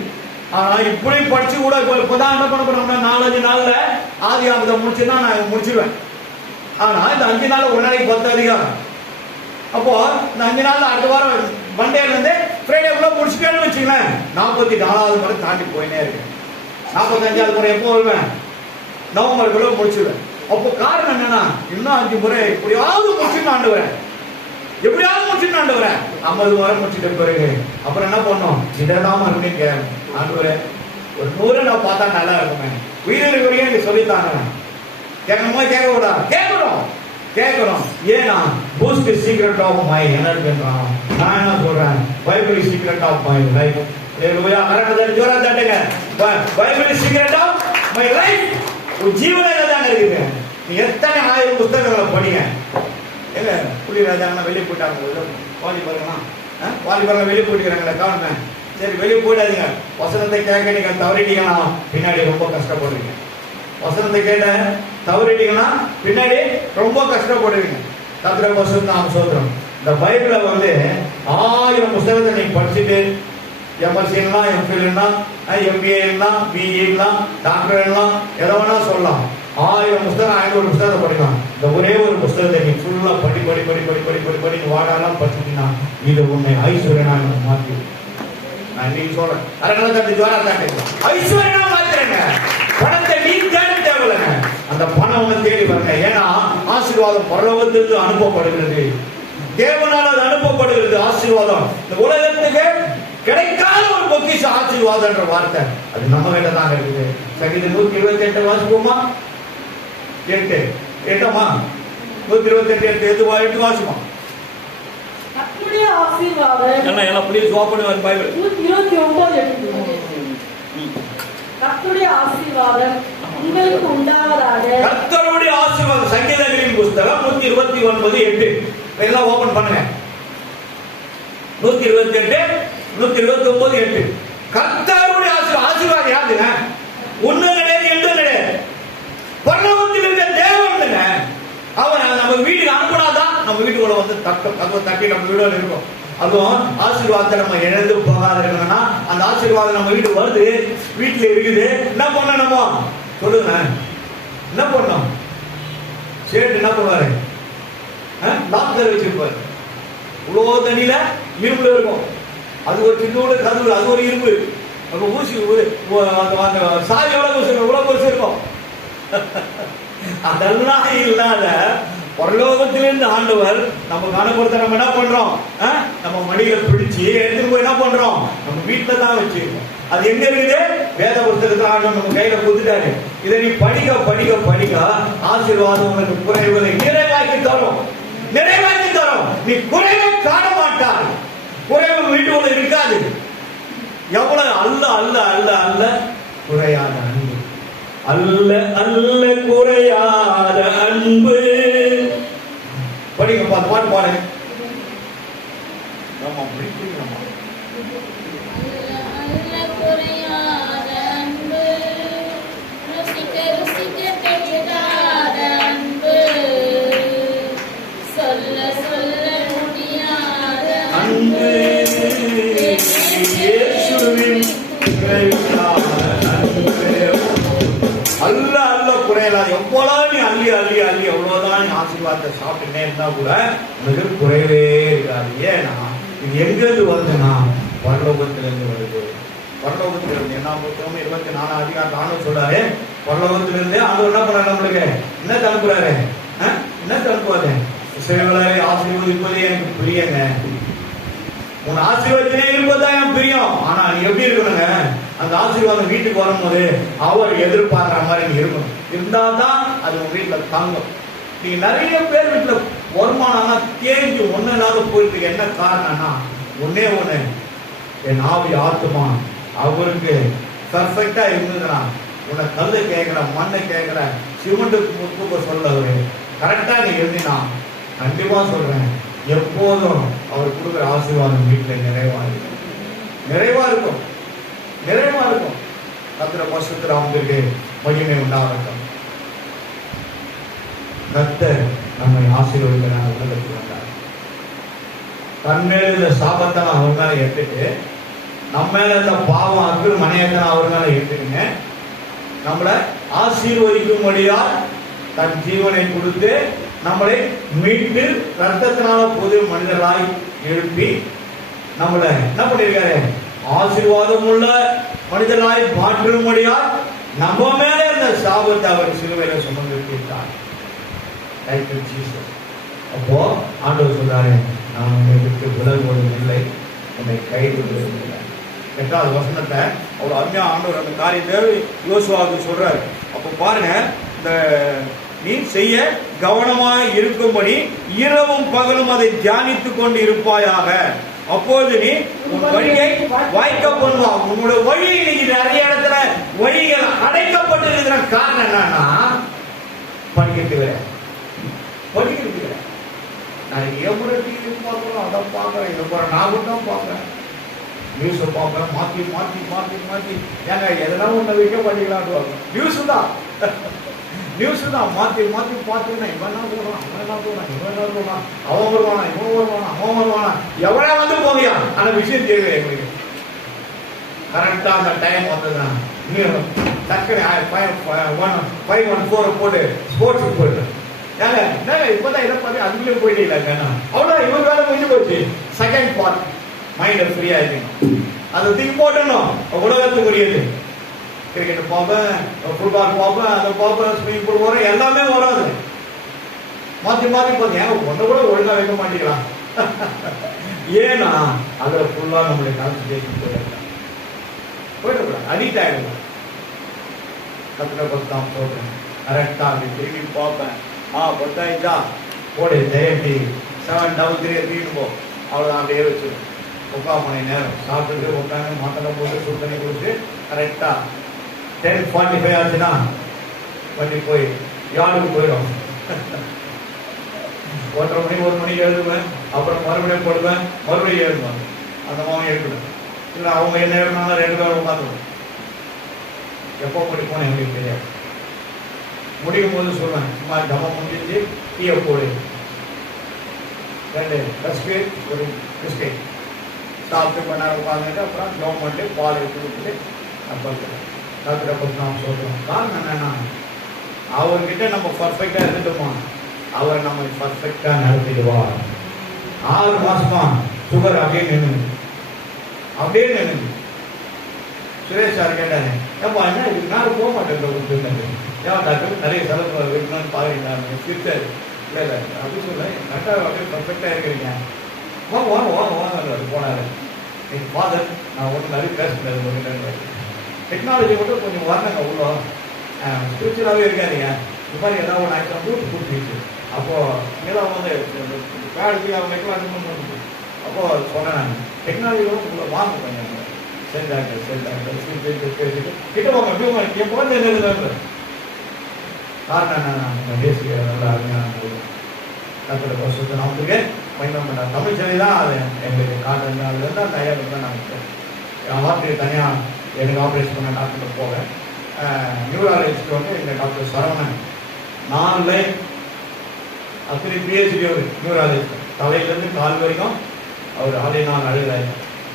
ஆனா இப்படி படிச்சு கூட இப்பதான் என்ன பண்ண போறோம்னா 4-5 நாள்ல ஆதி ஆகமத்தை முடிச்சுன்னா நான் முடிச்சிருவேன். ஆனா இந்த 5 நாள் ஒரு நாளைக்கு 10 அதிகாரம். அப்போ இந்த 5 நாள்ல அடுத்த வாரம் மண்டேல இருந்து ஃப்ரைடேக்குள்ள முடிச்சுட்டேன்னு வச்சுங்களேன், 44வது முறை தாண்டி போயினே இருக்கேன். 45வது முறை எப்போ வருவேன்? நவம்பருக்குள்ள முடிச்சிருவேன். அப்போ காரணம் என்னன்னா, இன்னும் 5 முறை எப்படியாவது முடிச்சுன்னு ஆண்டுவேன், எப்படியாவது முடிச்சுன்னு ஆண்டுவேன். 50 முறை முடிச்சுட்ட பிறகு அப்புறம் என்ன பண்ணோம்? இதெல்லாம் மறுபடியும் கேட்கணும், ஆண்டுவரே ஒரு 100 நான் பார்த்தா நல்லா இருக்குமே, உயிரிழந்த வரையும் எனக்கு சொல்லித்தாங்க. கேட்கணுமா கேட்க கூடா? கேட்கணும், கேட்கணும். ஏன்னா பூஸ்ட் சீக்ரெட் ஆஃப் மை எனர்ஜின்றான். நான் என்ன சொல்றேன்? Bible secret of my life. ஜோரா தட்டுங்க. Bible secret of my life. ஒரு ஜீவனே தாங்க இருக்குது. நீ எத்தனை 1000 புத்தகங்களை படிங்க. எங்க புள்ளிராஜாங்கன்னா வெளியே போயிட்டாங்க, வாலிபர்கள்லாம் வாலிபர்கள் வெளியே போயிட்டுக்கிறாங்களே காணுங்க. சரி, வெளியே போயிடாதீங்க. வசனத்தை கேட்க நீங்க தவறிட்டீங்கன்னா பின்னாடி ரொம்ப கஷ்டப்படுவீங்க. வசனத்தை கேட்ட தவறிட்டீங்கன்னா பின்னாடி ரொம்ப கஷ்டப்படுவீங்க. கர்த்தரை பரிசுத்தம் சோத்திரம். இந்த பைபிளை 1000 புத்தகத்தை நீங்க படிச்சுட்டு எம்எஸ்சின்னா, எம்ஃபில்னா, எம்பிஏன்னா, பிஏன்னா, டாக்டர்னா எதை வேணா சொல்லலாம். 1000 புத்தகம் 500 புத்தகத்தை படிக்கலாம். இந்த ஒரே ஒரு புத்தகத்தை நீ ஃபுல்லா படி படி படி படி படி படி படி வாடாலாம் படிச்சுட்டீங்கன்னா இது உன்னை ஐஸ்வர்யனா மாற்றி. நான் நீங்க சொல்றேன், அரங்கல தட்டு ஜோரா தட்டு ஐஸ்வர்யனா மாத்துறேங்க. பணத்தை நீ தேட தேவையில்லைங்க, அந்த பணம் உன்னை தேடி வருங்க. ஏன்னா ஆசீர்வாதம் பரலோகத்திலிருந்து அனுப்பப்படுகிறது, தேவனால் அது அனுப்பப்படுகிறது. ஆசீர்வாதம் இந்த உலகத்துக்கு கிடைக்காத ஒரு பொக்கிஷ ஆசீர்வாதம் என்ற வார்த்தை அது நம்ம கிட்ட தான் இருக்குது. சங்கீதம் 128 வாசிப்போமா? 8 8மா 128 8 வாசிப்போம். கர்த்தருடைய ஆசீர்வாதம் எல்லாம் ப்ளீஸ் ஓபன் யுவர் பைபிள். 129 கர்த்தருடைய ஆசீர்வாதம் உங்களுக்கு உண்டாவதாக. கர்த்தருடைய ஆசீர்வாதம் சங்கீதங்களின் புத்தகம் 129 8 எல்லாம் ஓபன் பண்ணுங்க. 128 129 8 கர்த்தருடைய ஆசீர்வாதம் யாருங்க? ஒண்ணு கிடையாது, ரெண்டு கிடையாது. பரலோகத்தில் இருக்க தேவன் அவர் நம்ம வீட்டுக்கு அனுப்பினாதான் நம்ம வீட்டுக்குள்ள தட்டி நம்ம வீடுல இருக்கும். அதுவும் ஆசீர்வாதத்தை நம்ம இழந்து போகாத இருக்கணும்னா அந்த ஆசீர்வாதம் நம்ம வீட்டுக்கு வருது, வீட்டுல இருக்குது. என்ன பண்ணணுமோ சொல்லுங்க, என்ன பண்ணணும்? சேட்டு என்ன பண்ணுவாரு? டாக்டர் வச்சிருப்பாரு. இவ்வளோ தண்ணியில இரும்புல இருக்கும், அது ஒரு சின்னோட கதவு, அது ஒரு இரும்பு. அப்ப ஊசி சாவி எவ்வளவு பெருசு இருக்கும். அதெல்லாம் இல்லாத பரலோகத்திலிருந்து ஆண்டவர் நம்ம காணப்படுத்த நம்ம என்ன பண்றோம்? நம்ம மடியில பிடிச்சு எடுத்துட்டு போய் என்ன பண்றோம்? நம்ம வீட்டுல தான் வச்சிருக்கோம். அது எங்க இருக்குது? வேத புத்தகத்தை ஆண்டவர் நம்ம கையில கொடுத்துட்டாரு. இதை நீ படிக்க படிக்க படிக்க ஆசீர்வாதம் உனக்கு குறைவுகளை நிறைவாக்கி தரும், நிறைவாக்கி தரும். நீ குறைவை காண மாட்டாய், குறைவு வீட்டுக்குள்ள இருக்காது. எவ்வளவு அல்ல அல்ல அல்ல அல்ல குறையாத அன்பு, அல்ல அல்ல குறையாத அன்பு. படிங்க, பாட்டு பாட்டு பாடுங்க. அல்ல அல்ல குறையலாம். எவ்வளவு நீ அள்ளி அள்ளி அள்ளி எவ்வளவுதான் நீ ஆசீர்வாதத்தை சாப்பிட்டுனே இருந்தா கூட உனக்கு குறைவே இருக்காது. ஏன்னா இது எங்க இருந்து வருதுன்னா பரலோகத்திலிருந்து வருது. பரலோகத்திலிருந்து என்ன புத்தகம் 24 அதிகாரம் ஆண்டவர் சொல்றாரு, பரலோகத்திலிருந்து ஆண்டவர் என்ன பண்றாரு? நம்மளுக்கு என்ன தனுப்புறாரு? என்ன தனுப்புவாரு? இஸ்ரவேலரை ஆசீர்வதிப்பது எனக்கு பிரியங்க. உன் ஆசீர்வாதத்திலே இருப்பதுதான் என் பிரியம். ஆனா நீ எப்படி இருக்கணுங்க? அந்த ஆசீர்வாதம் வீட்டுக்கு வரும்போது அவர் எதிர்பார்க்கிற மாதிரி நீ இருக்கணும். இருந்தால்தான் அது உங்க வீட்டுல தாங்கும். நீங்க நிறைய பேர் வீட்டுல வருமானம் தேங்கி ஒண்ணு இல்லாத போயிட்டு என்ன காரணம்னா ஒன்னே ஒண்ணு, என் ஆவி ஆத்துமா அவருக்கு பர்ஃபெக்டா இருந்ததுன்னா உன்னை கல்லு கேட்கல, மண்ணை கேட்கல, சிமெண்ட்டுக்கு முத்துக்க சொல்ல கரெக்டா நீ இருந்தீங்கன்னா கண்டிப்பா சொல்றேன் எப்போதும் அவர் கொடுக்குற ஆசீர்வாதம் வீட்டில் நிறைவா இருக்கும், நிறைவா இருக்கும், நிறைவா இருக்கும். கர்த்தர் பரிசுத்த நாமத்திற்கு மகிமை உண்டாகட்டும். கர்த்தர் நம்மை ஆசீர்வதிக்கிறார். உலகத்தில் வந்தார், தன்மேல இந்த சாபத்தை அவர் மேல எடுத்துட்டு, நம்ம மேல இருந்த பாவம் அக்கு மனையத்தை அவர் மேல எடுத்துக்கங்க, நம்மளை ஆசீர்வதிக்கும்படியால் தன் ஜீவனை கொடுத்து நம்மளை மீட்டு ரத்தத்தினால புது மனிதர்களாய் எழுப்பி நம்மளை என்ன பண்ணிருக்காரு, ஆசீர்வாதம் உள்ள மனிதர்களாய் மாற்றும்படியால் நம்ம மேல இருந்த சாபத்தை அவர் சிலுவையில சுமந்து தீர்த்தார். அப்போ ஆண்டவர் சொல்றாரு, நான் உங்களுக்கு விலகுவதும் இல்லை, என்னை கைவிடுவதும் இல்லை. 8வது வசனத்தை அவ்வளவு அருமையா ஆண்டவர் அந்த காரியத்தை யோசுவாவுக்கு சொல்றாரு. அப்போ பாருங்க, இந்த நீ செய்ய கவனமாய் இருக்கும்படி இரவும் பகலும் அதை தியானித்துக் கொண்டு இருப்பாயாக, அப்போது நீ உன் வழியை வாய்க்க பண்ணுவான். உன்னோட வழி இன்னைக்கு நிறைய இடத்துல வழிகள் அடைக்கப்பட்டு இருக்கிற காரணம் என்னன்னா, படிக்கிறது படிக்கிறது. நான் எவ்வளவு டிவி பார்க்கிறோம், அதை பார்க்கிறேன், இதை போறேன், நான் மட்டும் பார்க்கிறேன், நியூஸை பார்க்கிறேன், மாற்றி மாற்றி மாற்றி மாற்றி ஏங்க எதனா ஒன்று வைக்க பண்ணிக்கலான்னு நியூஸ் தான் நியூஸ் தான் மாற்றி மாற்றி பார்த்துன்னா இவன் என்ன போடுறான், அவன் என்ன போடுறான், இவன் என்ன போடுறான், அவன் வருவானா, இவன் வருவானா, அவன் வருவானா, எவ்வளோ வந்து போவியா. அந்த விஷயம் தெரியல எங்களுக்கு. கரெக்டா அந்த டைம் வந்ததுன்னா டக்குனு 514 போட்டு ஸ்போர்ட்ஸுக்கு போயிட்டு ஏங்க என்னங்க இப்போதான் இதை பார்த்து அதுக்குள்ளே போயிட்டீங்களாங்க, அவ்வளோ இவங்க வேலை முடிஞ்சு போச்சு. செகண்ட் பார்ட் மைண்டை ஃப்ரீயா இருக்கணும், அதை தூக்கி போட்டணும். உலகத்துக்கு முடியாது. கிரிக்கெட் பார்ப்பேன், ஃபுட்பால் பார்ப்பேன், அதை பார்ப்பேன், ஸ்விமிங் பூல் போறேன், எல்லாமே வராது. மாற்றி மாற்றி பார்த்தீங்க ஒன்று கூட ஒழுங்கா வைக்க மாட்டேங்கிறான். ஏன்னா அதில் ஃபுல்லாக நம்மளுடைய கான்சன்ட்ரேஷன் போயிடக்கூடாது, அடிக்ட் ஆகிடும். கத்திர பத்தாம் சொல்றேன், கரெக்டாக அப்படி திரும்பி பார்ப்பேன். பத்தாயிடுச்சா போடு, ஜெயட்டி 733 போ, அவ்வளோதான். அப்படியே வச்சிடும். 3/4 மணி நேரம் சாப்பிட்டுட்டு உட்காந்து மாத்திரை போட்டு சுடு தண்ணி குடிச்சு கரெக்டாக 10:45 ஆச்சுன்னா வண்டி போய் யாருக்கு போயிடும். 1:30 மணி 1 மணிக்கு எழுதுவேன், அப்புறம் மறுபடியும் போடுவேன், மறுபடியும் எழுதுவேன். அந்த மாதிரி எழுதுவேன். இல்லை அவங்க என்ன எழுதினாலும் 2 பேரும் உட்காந்துருவோம். எப்போ முடிப்போன்னு எங்களுக்கு தெரியாது. முடியும் போது சொல்லுவேன், சும்மா ஜமம் முடிஞ்சு டீயை போடு, 2 பிஸ்கெட், ஒரு பிஸ்கெட் சாப்பிட்டு கொஞ்ச நேரம் உட்காந்துட்டு அப்புறம் கவர்மெண்ட்டு பால் எடுத்து கொடுத்துட்டு அப்போ டாக்டரை பற்றி நாம் சொல்கிறோம். காரணம் என்னன்னா, அவர்கிட்ட நம்ம பர்ஃபெக்டாக இருந்துட்டோமா, அவர் நம்ம பர்ஃபெக்டாக நடத்திடுவார். 6 மாசமா சுகர் அப்படியே நின்று அப்படியே நின்று. சுரேஷ் சார் கேட்டாரு, ஏப்பா என்ன இதுக்கு நான் போக மாட்டேன், ஏன் டாக்டர் நிறைய செலவு இருக்கணும்னு பாருங்க சிரிச்சாரு. இல்லை இல்லை அப்படி சொல்ல, கரெக்டாக அப்படியே பர்ஃபெக்டாக இருக்கிறீங்க, வாங்க வாங்க வாங்க வாங்க போனாரு. எங்கள் ஃபாதர் நான் ஒன்றும் நிறைய பேசுகிறேன் உங்ககிட்ட, டெக்னாலஜி மட்டும் கொஞ்சம் வரணுங்க, அவ்வளோ ஸ்பிரிச்சுவலாகவே இருக்காதிங்க. இந்த மாதிரி ஏதாவது ஒன்று ஆக்சுவலாக மூட்டு கொடுத்துருச்சு. அப்போது ஏதாவது வந்து பேடுக்கு அவங்க வைக்கலாம். அப்போது சொன்னேன் நான், டெக்னாலஜியோட உங்களை வாங்க கொஞ்சம் சரி டாக்டர் சரி டாக்டர் பேசிட்டு கிட்ட வாங்க எப்படி என் குழந்தை என்ன காரணம் என்ன, பேசிய நல்லா அருமையான டாக்டர் பரிசுத்த நாமத்துக்கு மகிமை. தமிழ் சரி தான் அது எங்களுக்கு காட்டுங்க, அதுலேருந்து அந்த ஐயா தான் நமக்கு வார்த்தையை தனியாக எனக்கு ஆப்ரேஷன் பண்ண டாக்டர் போவேன். நியூராலஜிஸ்ட் வந்து இந்த டாக்டர் சரவணன் 4 லைன் அத்தனை பிஹெச்டி ஒரு நியூராலஜிஸ்ட், தலையிலேருந்து கால் வரைக்கும் அவர் 4 அழுகிறாரு.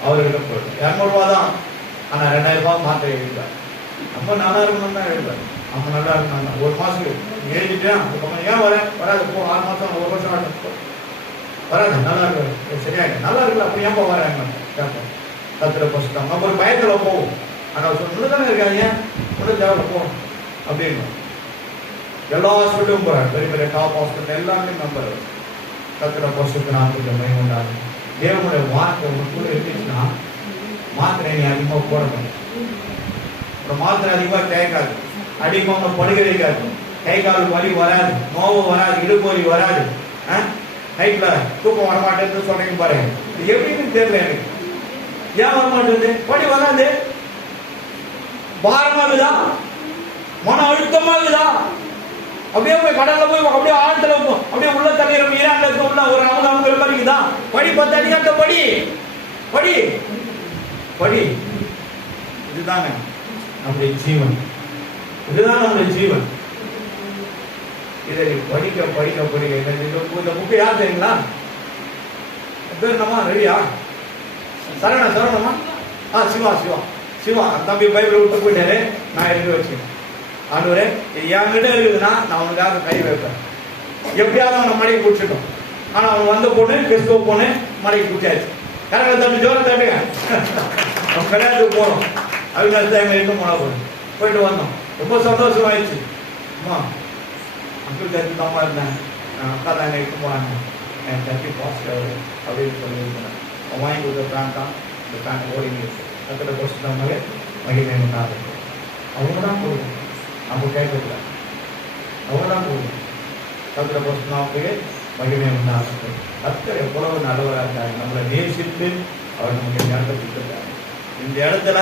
அவர்கிட்ட போயிடும் 200 ரூபா தான், ஆனால் 2000 ரூபாய் மாத்திரை எழுதிப்பார். நம்ம நல்லா இருக்கணும் தான் எழுதுவார். நம்ம நல்லா இருக்கணும் 1 மாதத்துக்கு எழுதிட்டேன். ஏன் வராது போ, 6 மாதம் 1 வருஷம் வராது, நல்லா இருக்கு சரியாயிடும், நல்லா இருக்குல்ல, அப்படி ஏன்பா வராங்க கேட்போம். கத்திர பசுட்டாங்க நம்ம ஒரு பயத்தில் போவோம். ஆனால் சொல்லு தானே இருக்காங்க, ஒன்றும் தேவை போகும் அப்படின்னு எல்லா ஹாஸ்பிட்டலும் போகிறாங்க, பெரிய பெரிய டாப் ஹாஸ்பிட்டல் எல்லாமே நம்பர். கத்திர பசுக்கு நான் கொஞ்சம் பயமுண்டாங்க. தேவனுடைய வார்த்தை கூட இருந்துச்சுன்னா மாத்திரை நீ அதிகமாக போடணும். அப்புறம் மாத்திரை அதிகமாக தேய்க்காது, அதிகமாக படுகை வைக்காது, கை கால் வலி வராது, நோவு வராது, இடுப்பு வலி வராது. நைட்ல தூக்கம் வரமாட்டேன்னு சொல்றீங்க பாருங்க, இது எப்படின்னு தெரியல எனக்கு. ஏன் வரமாட்டேங்குது? படி வராது, பாரமாகுதா, மன அழுத்தமாகுதா, அப்படியே போய் கடல்ல போய் அப்படியே ஆழத்துல அப்படியே உள்ள தண்ணீர் ஈரான்ல இருக்க உள்ள ஒரு அவங்க மாதிரிக்குதா. படி 10 அதிகாரத்தை படி படி படி. இதுதாங்க நம்முடைய ஜீவன், இதுதான் நம்முடைய ஜீவன். இதை படிக்க படிக்க படிக்க இந்த புக்கு யார் தெரியுங்களா? பேர் என்னமா? ரெடியா? சரணமா? சிவா சிவா சிவா தம்பி பைபிள் விட்டு போயிட்டாரு. நான் எழுதி வச்சேன். ஆண்டவரே இது என்கிட்ட இருக்குதுன்னா நான் அவனுக்காக கை வைப்பேன். எப்படியாவது அவனை மடைக்கு பிடிச்சிட்டோம். ஆனா அவன் வந்த பொண்ணு கிறிஸ்துவ பொண்ணு மடைக்கு பிடிச்சாச்சு. கரெக்டாக தம்பி ஜோரம் தட்டுங்க. நம்ம கல்யாணத்துக்கு போறோம். அவங்க எங்க போனா போயிட்டு வந்தோம். ரொம்ப சந்தோஷமாயிடுச்சு. அம்மா அங்கிள் தட்டி தான் இருந்தேன், அக்கா தாங்க இட்டு போனாங்க, என் தட்டி பாசிட்டிவ் அப்படின்னு சொல்லியிருந்தேன். அவன் வாங்கி கொடுத்த பேண்ட் தான் இந்த பேண்ட் ஓடிங்க கத்திர போஸ்டாமலே மகிமை உண்டாது. அவங்க தான் போடுவோம், நம்ம கேட்கல. அவங்க தான் போடுவோம். கத்திர போஸ்டாமலே மகிமை உண்டாது. கத்தர் எவ்வளவு நல்லவராக இருக்காங்க. நம்மளை நேசித்து அவர் நமக்கு இந்த இடத்த கொடுத்துருக்காங்க. இந்த இடத்துல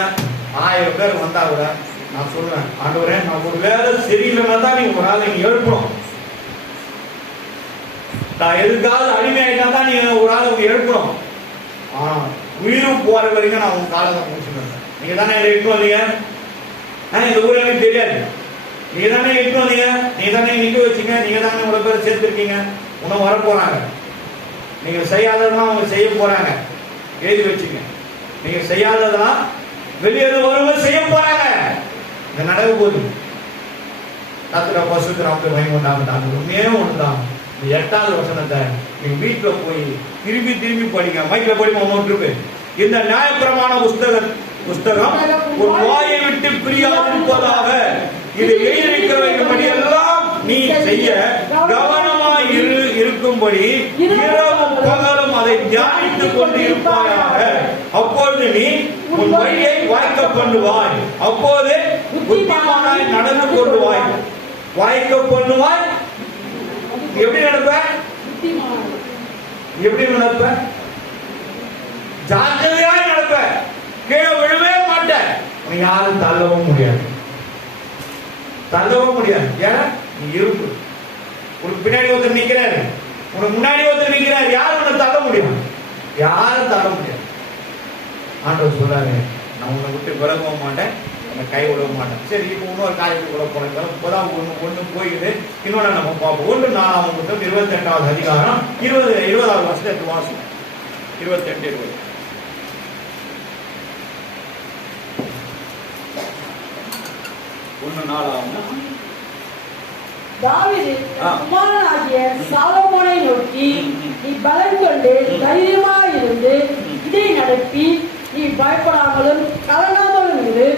1000 பேர் வந்தா கூட நான் சொல்லுவேன், ஆண்டவரே நான் ஒரு வேலை சரியில்லைன்னா தான் நீ ஒரு ஆள் நீங்க எழுப்பணும். நான் எதுக்காவது அடிமை ஆயிட்டா தான் நீங்க ஒரு ஆள் உங்க எழுப்பணும். உயிரும் போற வரைக்கும் நான் உங்க காலத்தை முடிச்சுட்டேன். நீங்க தானே எட்டு வந்தீங்க. இந்த ஊர்ல எனக்கு தெரியாது. நீங்க தானே எட்டு வந்தீங்க, நீங்க தானே நிக்க வச்சீங்க, நீங்க தானே உங்களை பேர் சேர்த்திருக்கீங்க. உணவு வர போறாங்க. நீங்க செய்யாததெல்லாம் அவங்க செய்ய போறாங்க. எழுதி வச்சுங்க. நீங்க செய்யாததெல்லாம் வெளியே வருவது செய்ய போறாங்க. இந்த நடக்க போகுது. கத்திர பசுக்கு நமக்கு மகிமை உண்டாகட்டும். உண்மையே ஒண்ணுதான். இந்த 8வது வசனத்தை நீங்க வீட்டுல போய் திரும்பி திரும்பி படிங்க. மைக்ல படிமா ஒன்று. இந்த நியாயப்பிரமாண புஸ்தகம் ஒரு வாயை விட்டு பிரியாதிருப்பதாக இது எழுதியிருக்கிறபடி எல்லாம் நீ செய்ய கவனமாய் இருக்கும்படி இரவும் பகலும் அதை தியானித்துக் கொண்டு இருப்பாயாக. அப்பொழுது நீ உன் வழியை வாய்க்க பண்ணுவாய். அப்போது புத்திமானாய் நடந்து கொள்வாய். வாய்க்க பண்ணுவாய். எப்படி நடப்ப? எப்படி நடப்ப? ஜாக்கிரதையாய் நடப்ப. கீழே விழவே மாட்டேன். யாரும் தள்ளவும் முடியாது, தள்ளவும் முடியாது. ஏன்னா நீ இருப்பு. உனக்கு பின்னாடி ஒருத்தர் நிக்கிறாரு, உனக்கு முன்னாடி ஒருத்தர் நிக்கிறாரு. யாரும் உன்னை தள்ள முடியும்? யாரும் தள்ள முடியாது. ஆண்டவர் சொல்றாரு, நான் உன்னை விட்டு விலகவும் மாட்டேன், உன்னை கை விடவும் மாட்டேன். சரி, இப்போ இன்னொரு காரியத்துக்கு கூட போறேன். இப்பதான் ஒண்ணு போயிடுது. இன்னொன்னு நம்ம பார்ப்போம். 1 28வது அதிகாரம் 20வது வருஷத்தை வாசம் 28-20. தாவீது குமாரனாகிய சாலமோனை நோக்கி, நீ பலன் கொண்டு தைரியமாய் இருந்து இதை நடத்தி நீ பயப்படாமலும் கலங்காமலும் இரு.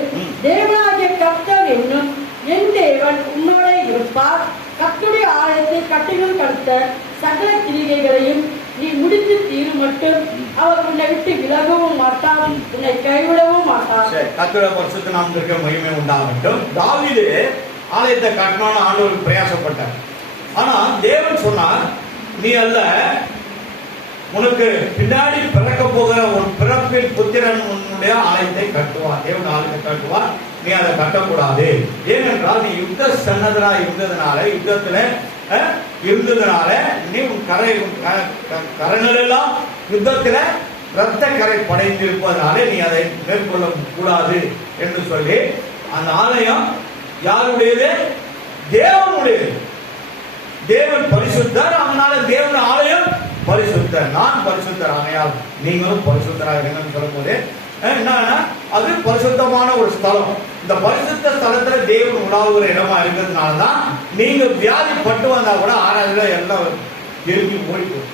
தேவனாகிய கர்த்தர் என்னும் என் தேவன் உன்னோட இருப்பார். கர்த்தருடைய ஆலயத்தை கட்டிடம் கடுத்த சகல கிரிகைகளையும் நீ முடித்து தீரும் மட்டும் அவர் உன்னை விட்டு விலகவும் மாட்டார், உன்னை கைவிடவும் மாட்டார். கர்த்தருடைய பரிசுத்த நாமத்திற்கு மகிமை உண்டாகட்டும். தாவீது ஆலயத்தை கட்டணும்னு ஆண்டவருக்கு பிரயாசப்பட்டார். ஆனா தேவன் சொன்னார், நீ அல்ல, உனக்கு பின்னாடி பிறக்க போகிற உன் பிறப்பின் புத்திரன் உன்னுடைய ஆலயத்தை கட்டுவார். தேவன் ஆலயத்தை கட்டுவார், நீ அதை கட்டக்கூடாது. ஏனென்றால் நீ யுத்த சன்னதரா இருந்ததுனால, யுத்தத்துல இருந்ததுனால நீ உன் கரங்கள் எல்லாம் யுத்தத்துல இரத்த கரை படைத்திருப்பதனால நீ அதை மேற்கொள்ள கூடாது என்று சொல்லி அந்த ஆலயம் யாருடையது? தேவனுடையது. தேவன் பரிசுத்தர், அதனால தேவன் ஆலயம் பரிசுத்தர். நான் பரிசுத்தர் ஆகையால் நீங்களும் பரிசுத்தராக இருங்கன்னு சொல்லும் போது என்னன்னா அது பரிசுத்தமான ஒரு ஸ்தலம். இந்த பரிசுத்த ஸ்தலத்துல தேவன் உலாவுகிற இடமா இருக்கிறதுனாலதான் நீங்க வியாதி பட்டு வந்தா கூட ஆராய்ச்சியில எல்லாம் எரிஞ்சு ஓடி போகும்,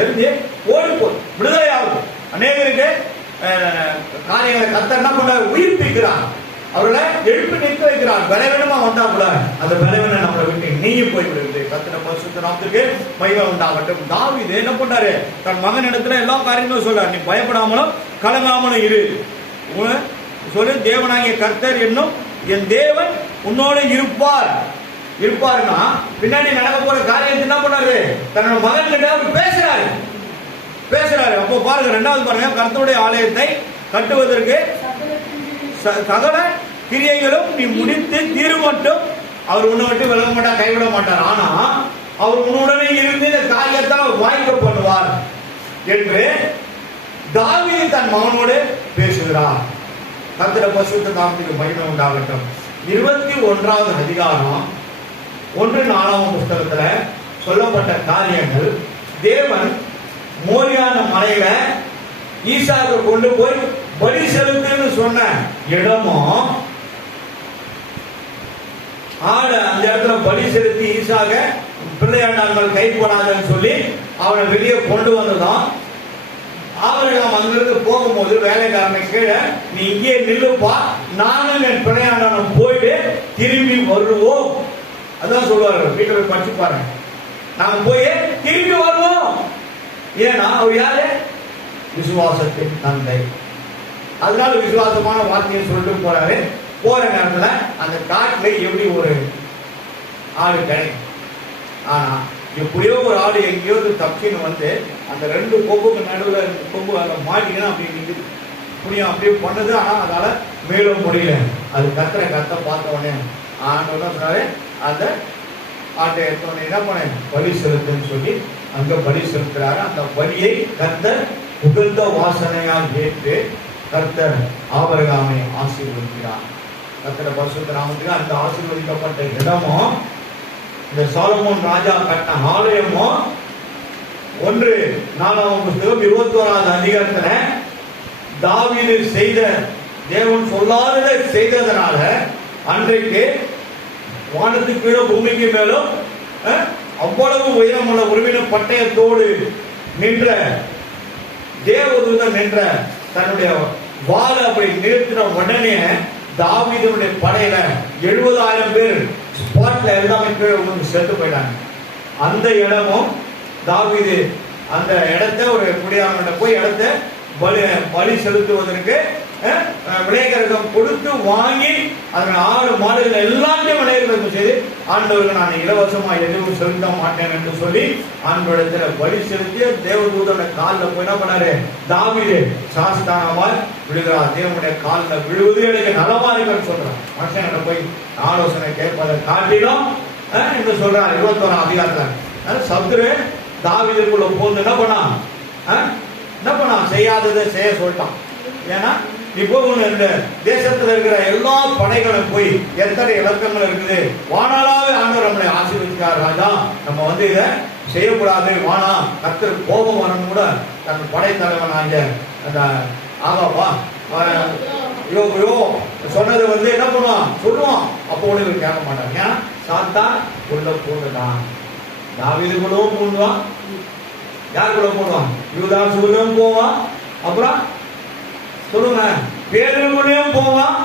எரிஞ்சு ஓடி போகும், விடுதலை ஆகும். அநேகருக்கு காரியங்களை கர்த்தர் என்ன பண்ண உயிர்ப்பிக்கிறார், அவர்களை எழுப்பி நிற்க வைக்கிறார். பலவீனமா வந்தா கூட அந்த பலவீனை நம்மளை விட்டு நீயும் போய்விடுது. கர்த்தருடைய பரிசுத்த நாமத்துக்கு மகிமை உண்டாகட்டும். தாவீது என்ன பண்ணாரு? தன் மகன் இடத்துல எல்லா காரியங்களும் சொல்றாரு, நீ பயப்படாமலும் கலங்காமலும் இரு சொல்லி, தேவனாகிய கர்த்தர் என்னும் என் தேவன் உன்னோடு இருப்பார். இருப்பாருன்னா பின்னாடி நடக்க போற காரியத்தை என்ன பண்ணாரு? தன்னோட மகன் கிட்ட பேசுறாரு. அப்போ பாருங்க, 2வது பாருங்க, கர்த்தருடைய ஆலயத்தை கட்டுவதற்கு சகல கிரியைகளும் நீ முடித்து தீரு மட்டும் அவர் உன்னை விட்டு விலக மாட்டார், கைவிட மாட்டார். ஆனா அவர் உன்னுடனே இருந்து இந்த காரியத்தை வாய்க்க பண்ணுவார் என்று தாவீது தன் மகனோடு பேசுகிறார். கர்த்தருடைய பரிசுத்த நாமத்துக்கு மகிமை உண்டாகட்டும். 21வது அதிகாரம் 1-4 புத்தகத்துல சொல்லப்பட்ட காரியங்கள், தேவன் மோரியான மலையில ஈசாக்கு கொண்டு போய் பலி செலுத்துன்னு சொன்ன இடமும், ஆடு அந்த இடத்துல பலி செலுத்தி ஈசாக பிள்ளையாண்டார்கள் கை போடாதுன்னு சொல்லி அவனை வெளியே கொண்டு வந்ததும், அவர்கள் அங்கிருந்து போகும்போது வேலைக்காரனை கீழே நீ இங்கே நில்லுப்பா, நானும் என் பிள்ளையாண்டானும் போயிட்டு திரும்பி வருவோம். அதான் சொல்லுவார்கள், வீட்டில் படிச்சு பாருங்க. நாங்க போய் திரும்பி வருவோம். ஏன்னா அவர் யாரு? விசுவாசத்தின் தந்தை. அதனால விசுவாசமான வார்த்தையை சொல்லிட்டு போறாரு. போற நேரத்துல அந்த காட்டுல எப்படி ஒரு ஆடு கிடைக்கும். ஆனா எப்படியோ ஒரு ஆடு எங்கேயோ தப்பின்னு வந்து அந்த 2 கொம்புக்கு நடுவில் கொம்பு அதை மாட்டிக்கணும் அப்படி நிற்குது. புரியும் அப்படியே பண்ணது. ஆனா அதால மேலும் முடியல. அது கத்த பார்த்த உடனே ஆண்டவன் சொன்னாரு, அந்த ஆட்டை எடுத்தோடனே என்ன பண்ண பலி செலுத்துன்னு சொல்லி அங்க பலி செலுத்துறாரு. அந்த பலியை கர்த்தர் உகந்த வாசனையால் ஏற்று கர்த்தர் ஆபிரகாமை ஆசீர்வதிக்கிறார். கர்த்தருடைய பரிசுத்த நாமத்துக்கு அந்த ஆசீர்வதிக்கப்பட்ட இடமும் இந்த சாலமோன் ராஜா கட்டின ஆலயமும் 1-4 புத்தகம் 21வது அதிகாரத்துல தாவீது செய்த தேவன் சொல்லாததை செய்ததனால அன்றைக்கு வானத்துக்கு கீழே பூமிக்கு மேலும் அவ்வளவு உயரமுள்ள உருவின பட்டயத்தோடு நின்ற தேவதூதன் நின்ற தன்னுடைய வாளை அப்படி நிறுத்தின உடனே தாவீதுடைய படையில 70,000 பேர் ஸ்பாட்ல எல்லாமே கீழே வந்து செத்து போயிட்டாங்க. அந்த இடமும் தாவீது அந்த இடத்தை ஒரு குடியாரங்கிட்ட போய் இடத்தை பலி செலுத்துவதற்கு விளையகரகம் கொடுத்து வாங்கி அதன் 6 மாடுகள் எல்லாத்தையும் விளையகரகம் செய்து ஆண்டவருக்கு நான் இலவசமா எதுவும் செலுத்த மாட்டேன் என்று சொல்லி ஆண்டவரிடத்துல பலி செலுத்தி தேவதூதோட காலில் போய் என்ன பண்ணாரு? தாவீது சாஸ்தானமாய் விழுகிறார். தேவனுடைய காலில் விழுவது எனக்கு நலமா இருக்குன்னு சொல்றான். மனுஷன் போய் ஆலோசனை கேட்பதை காட்டிலும் என்று சொல்றார் 21ஆம் அதிகாரத்துல. சத்துரு தாவீதுக்குள்ள போந்து என்ன பண்ணான்? செய்யாததை செய்ய சொல்லிட்டான். ஏன்னா இப்போ இந்த தேசத்துல இருக்கிற எல்லா படைகளும் போய் எத்தனை இலக்கங்கள் இருக்குது, வானாலாவே ஆண்டவர் நம்மளை ஆசீர்வதிக்கிறார் ராஜா, நம்ம இதை செய்யக்கூடாது, வானா கர்த்தர் கோபம் வரணும் கூட தன் படைத்தலைவன் ஆகிய அந்த ஆகாவா யோ சொன்னது என்ன பண்ணுவான் சொல்லுவான். அப்போ ஒண்ணு கேட்க மாட்டான். ஏன்னா சாத்தா உள்ள போடுதான். தாவீதுக்குள்ளவும் போடுவான், யாருக்குள்ள போடுவான்? யூதாசுக்குள்ளவும் போவான், அப்புறம் சொல்லுங்க பேருக்குள்ளேயும் போவான்,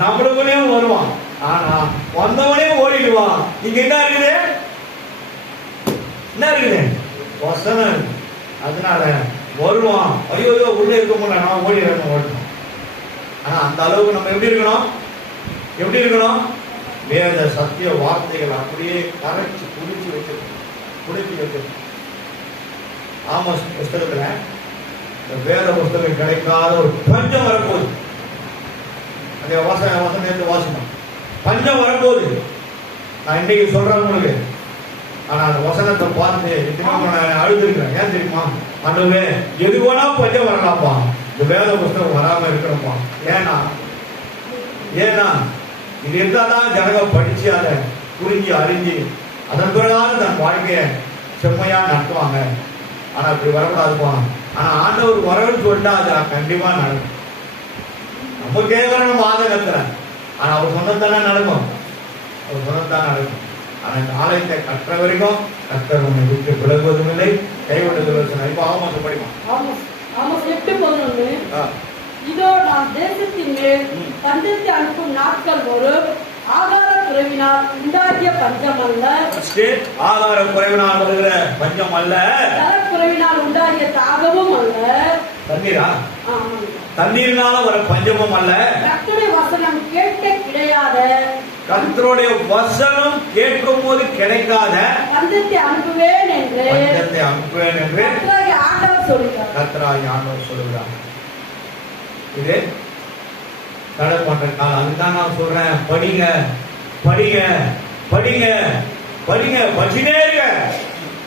நம்மளுக்குள்ளேயும் வருவான். ஆனா வந்தவனே ஓடிடுவான். இங்க என்ன இருக்குது? வசனம். அதனால வருவான், ஐயோ உள்ள இருக்க முடியல, நான் ஓடிடுறேன் ஓடணும். ஆனா அந்த அளவுக்கு நம்ம எப்படி இருக்கணும்? வேத சத்திய வார்த்தைகள் அப்படியே கரைச்சு குடிச்சு வச்சிருக்கோம். ஆமாஸ் புஸ்தகத்துல வேத புஸ்தகம் கிடைக்காத ஒரு பஞ்சம் வரப்போகுது. அந்த வசனத்தை வாசனம் பஞ்சம் வரப்போகுது. நான் இன்னைக்கு சொல்றேன் உங்களுக்கு. ஆனா அந்த வசனத்தை பார்த்து நான் அழுதுருக்கிறேன். ஏன் தெரியுமா? ஆண்டவரே எது வேணா பஞ்சம் வரலாம்ப்பா, இந்த வேத புஸ்தகம் வராம இருக்கணும்ப்பா. ஏன்னா இது இருந்தாதான் ஜனங்கள் படிச்சு அதை புரிஞ்சு அறிஞ்சு அதன் பிறகு தன் வாழ்க்கைய செம்மையா நடத்துவாங்க. ஆனா இப்படி வரக்கூடாதுப்பா. ஆனா ஆண்டவர் வரவுன்னு சொல்லிட்டா அது கண்டிப்பா நடக்கும். நம்ம கேட்கறோம் ஆதங்கத்துல, ஆனா அவர் சொன்னதானே நடக்கும். ஆனா இந்த ஆலயத்தை கற்ற வரைக்கும் கர்த்தர் உன்னை விட்டு விலகுவதும் இல்லை, கைவிடுவதும் சொன்னார். இப்ப ஆமாசம் படிப்பான். ஆமாஸ் 8:11. இதோ நான் தேசத்தின் மேல் பஞ்சத்தை அனுப்பும் நாட்கள் வரும். ஆகார குறைவினால் உண்டாகிய பஞ்சம் அல்ல. ஆகார குறைவினால் வருகிற பஞ்சம் அல்ல, குறைவினால் உண்டாகிய தாகமும் அல்ல. தண்ணீர்னால வர பஞ்சமும் அல்ல. கர்த்தருடைய வசனம் கேட்க கிடையாத, கர்த்தருடைய வசனம் கேட்கும் போது கிடைக்காத பஞ்சத்தை அனுப்புவேன் என்று கர்த்தராகிய ஆண்டவர் சொல்லுகிறார். இது தடை பண்ற காலம். அதுதான் நான் சொல்றேன், படிங்க படிங்க படிங்க படிங்க, படிச்சுட்டே இருங்க,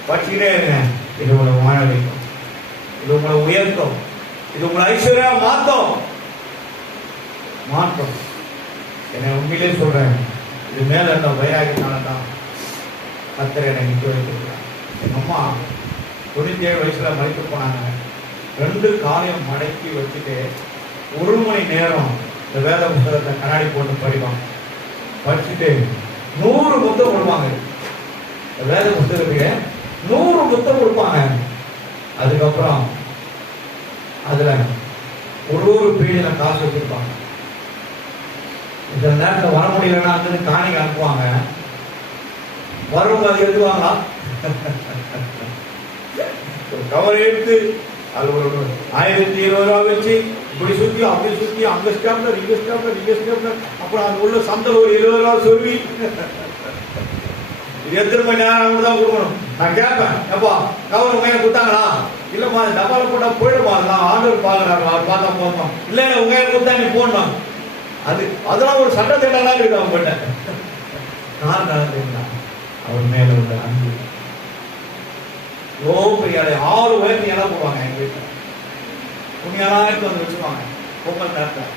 படிச்சுட்டே இருங்க. இது உங்களை வாழ வைக்கும், இது உங்களை உயர்த்தும், இது உங்களை ஐஸ்வர்யா மாற்றும். என்னை உண்மையிலே சொல்றேன், இது மேல இருந்த வைராகினால்தான் கர்த்தர் என்னை நிற்க வைத்திருக்கிறார். எங்க அம்மா 97 வயசுல மறைத்து போனாங்க. 2 காலையும் மடக்கி வச்சுட்டு 1 மணி நேரம் இந்த வேத புத்தகத்தை கண்ணாடி போட்டு படிப்பாங்க. படிச்சுட்டு 100 புத்தகம் கொடுப்பாங்க. இந்த வேத புத்தகத்துக்கு 100 புத்தகம் கொடுப்பாங்க. அதுக்கப்புறம் அதுல ஒரு பேஜில காசு வச்சிருப்பாங்க. இந்த நேரத்தில் வர முடியலன்னா அந்த காணிக்கு அனுப்புவாங்க. வரவங்க அதை எழுதுவாங்களா? கவர் எடுத்து அது ஒரு 1020 ரூபா வச்சு இப்படி சுத்தி அப்படி சுத்தி அங்க ஸ்டாப்லர் இங்க ஸ்டாப்லர் இங்க ஸ்டாப்லர், அப்புறம் அது உள்ள சந்தையில் ஒரு 20 ரூபா சொல்லி எத்தனை மணி நேரம் தான் கொடுக்கணும். நான் கேட்பேன், எப்பா கவர் உங்க கொடுத்தாங்களா? இல்லம்மா டப்பால போட்டா போயிடுமா, நான் ஆர்டர் பாக்குறாரு, அவர் பார்த்தா போதுமா? இல்ல உங்க கொடுத்தா நீ போடணும். அதெல்லாம் ஒரு சட்டத்திட்டம்லாம் இருக்கு அவங்ககிட்ட. நான் நடந்தீங்களா அவர் மேல உள்ள அன்பு பெரிய 6 வயசு எல்லாம் போடுவாங்க. எங்க வீட்டுல துணியெல்லாம் எடுத்து வந்து வச்சுருவாங்க. பொங்கல் நேரத்தில்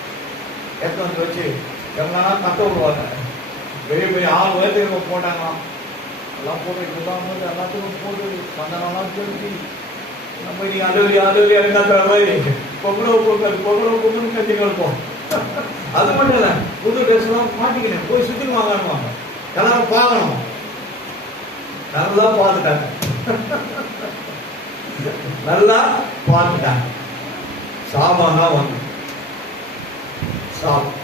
எடுத்து வந்து வச்சு எவ்வளோ தட்ட விடுவாங்க. பெரிய பெரிய 6 வயசுக்கு போட்டாங்களாம். எல்லாம் போட்டு போது எல்லாத்துக்கும் போட்டு சந்தனம்லாம் தெரிஞ்சு நம்ம நீ அலுவலி அலுவலி அப்படின்ற மாதிரி பொங்கல் கட்டி கொடுப்போம். அது மட்டும் இல்லை, புது ட்ரெஸ் எல்லாம் மாட்டிக்கினேன் போய் சுற்றிட்டு வாங்கணுவாங்க. எல்லாரும் பார்க்கணும். நல்லா பார்த்துட்டாங்க, நல்லா பார்த்துட்டாங்க. சாபம் தான் வந்து சாபம்.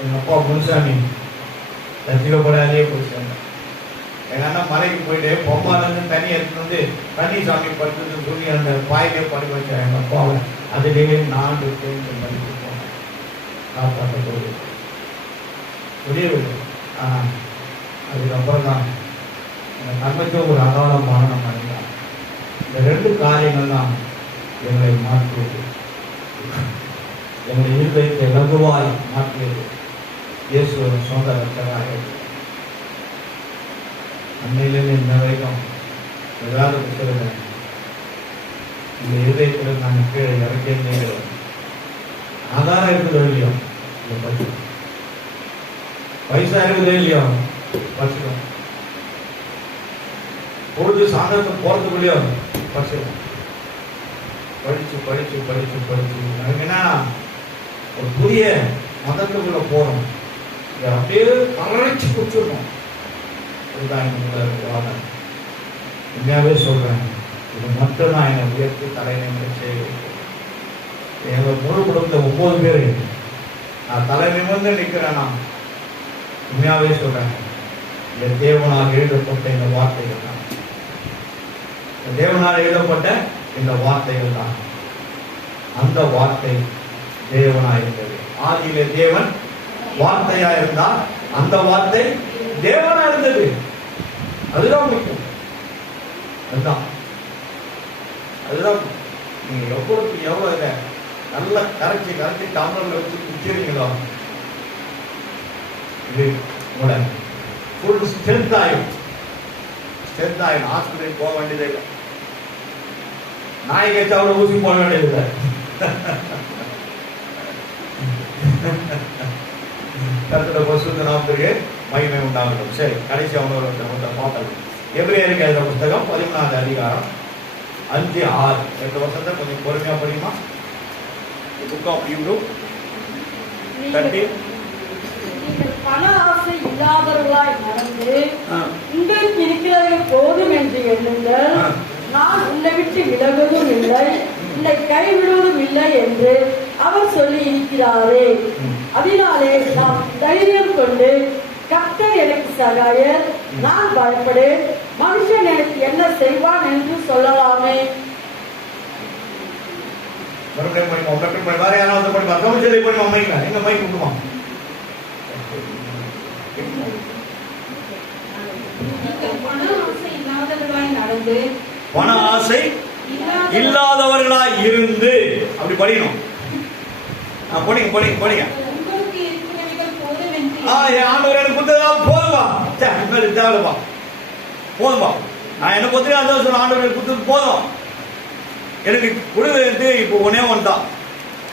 எங்க அப்பா முனுசாமி ரசிக்கப்படாதே போய் சேர்ந்தேன். எங்க அண்ணன் மலைக்கு போயிட்டு பொம்மாலேருந்து தண்ணி எடுத்துட்டு வந்து தண்ணி சாமி படுத்துன்னு சொல்லி அந்த பாயிலே படுக்க வச்சேன் எங்க அப்பாவை. அதுலேயே 4 பேர் மதிப்பு போனேன். காப்பாற்ற போது புரியவில்லை. ஆனால் அதுக்கப்புறம் தான் எங்கள் தங்கத்தை ஒரு அகாலமான நம்ம அடைந்தார். இந்த 2 காரியங்கள் தான் எங்களை மாற்றியது, எங்களை இருதயத்தை லகுவாய் மாற்றியது. இயேசுவின் சொந்த ரட்சகராக அன்னையிலிருந்து இந்த வரைக்கும் ஏதாவது புத்தகம் இந்த இருதயத்தில் நாங்கள் கீழே இறக்கிய ஆதாரம் இருக்குதோ இல்லையோ இதை பற்றி பைசா இருக்குதோ இல்லையோ படிச்சிடும். பொழுது சாயந்தரத்துக்கு போறதுக்குள்ளேயோ படிச்சிடும். படிச்சு படிச்சு படிச்சு படிச்சு எனக்கு என்ன ஒரு புதிய மதத்துக்குள்ள போறோம். இதை அப்படியே கரைச்சி குடிச்சிடணும். இதுதான் வாதம். உண்மையாவே சொல்றேன், இது மட்டும் தான் என்னை உயர்த்தி தலைநிமிர செய்ய. எங்க முழு குடும்பத்தை 9 பேர் நான் தலை நிமிர்ந்து நிற்கிறேன்னா உண்மையாவே சொல்றேன், இந்த தேவனால் எழுதப்பட்ட இந்த வார்த்தைகள் தான், தேவனால் எழுதப்பட்ட இந்த வார்த்தைகள் தான். அந்த வார்த்தை தேவனாய் இருந்தது. ஆதியிலே தேவன் வார்த்தையா இருந்தால் அந்த வார்த்தை தேவனா இருந்தது. அதுதான் முக்கியம். அதுதான் நீங்க எவ்வளவு இதை நல்லா கரைச்சி கரைச்சி டம்ளர்ல வச்சு குடிச்சிருக்கீங்களோ இது உங்களோட ஃபுல் ஸ்ட்ரென்த் ஆயிடும். ஸ்ட்ரென்த் ஆயிடும். ஹாஸ்பிட்டலுக்கு போக வேண்டியது இல்லை. நாய் கேச்சா அவ்வளவு ஊசி போட வேண்டியது இல்லை. கர்த்தருடைய பரிசுத்த நாமத்திற்கு மகிமை உண்டாகட்டும். சரி, கடைசி அவனோட பாப்பல் எபிரேயருக்கு எழுதின புத்தகம் 13வது அதிகாரம் 5-6 2 வருஷத்தை கொஞ்சம் பொறுமையா படிக்குமா? Book of you 13. நீங்கள் பண ஆசை இல்லாதவர்களாய் நடந்து உங்களுக்கு இருக்கிறது போதும் என்று எண்ணுங்கள். நான் உன்னை விட்டு விலகுவதும் இல்லை, உன்னை கைவிடுவதும் இல்லை என்று அவர் சொல்லி இருக்கிறாரே. அதனாலே நாம் தைரியம் கொண்டு கர்த்தர் எனக்கு சகாயர், நான் பயப்படேன், மனுஷன் எனக்கு என்ன செய்வான் என்று சொல்லலாமே. மறுபடியும் படிப்போம். வேற யாராவது படிப்பா? தமிழ் சொல்லி படிப்போம். மைக்கலாம் எங்க மைக் விட்டுமா? பண ஆசை இல்லாதவர்களாய் இருந்து அப்படி படிக்கணும். படிங்க படிங்க படிங்க. உங்களுக்கு இருக்கிறவைகள் போதும் என்று என் ஆண்டவர் எனக்கு கொடுத்ததா போதுமா, இனிமேல் தேவைப்பா, போதும்பா, நான் என்ன பொறுத்த அந்த சொல்ல ஆண்டவர் எனக்கு கொடுத்தது போதும், எனக்கு கொடுத்து இப்போ ஒன்னே ஒன்று தான்.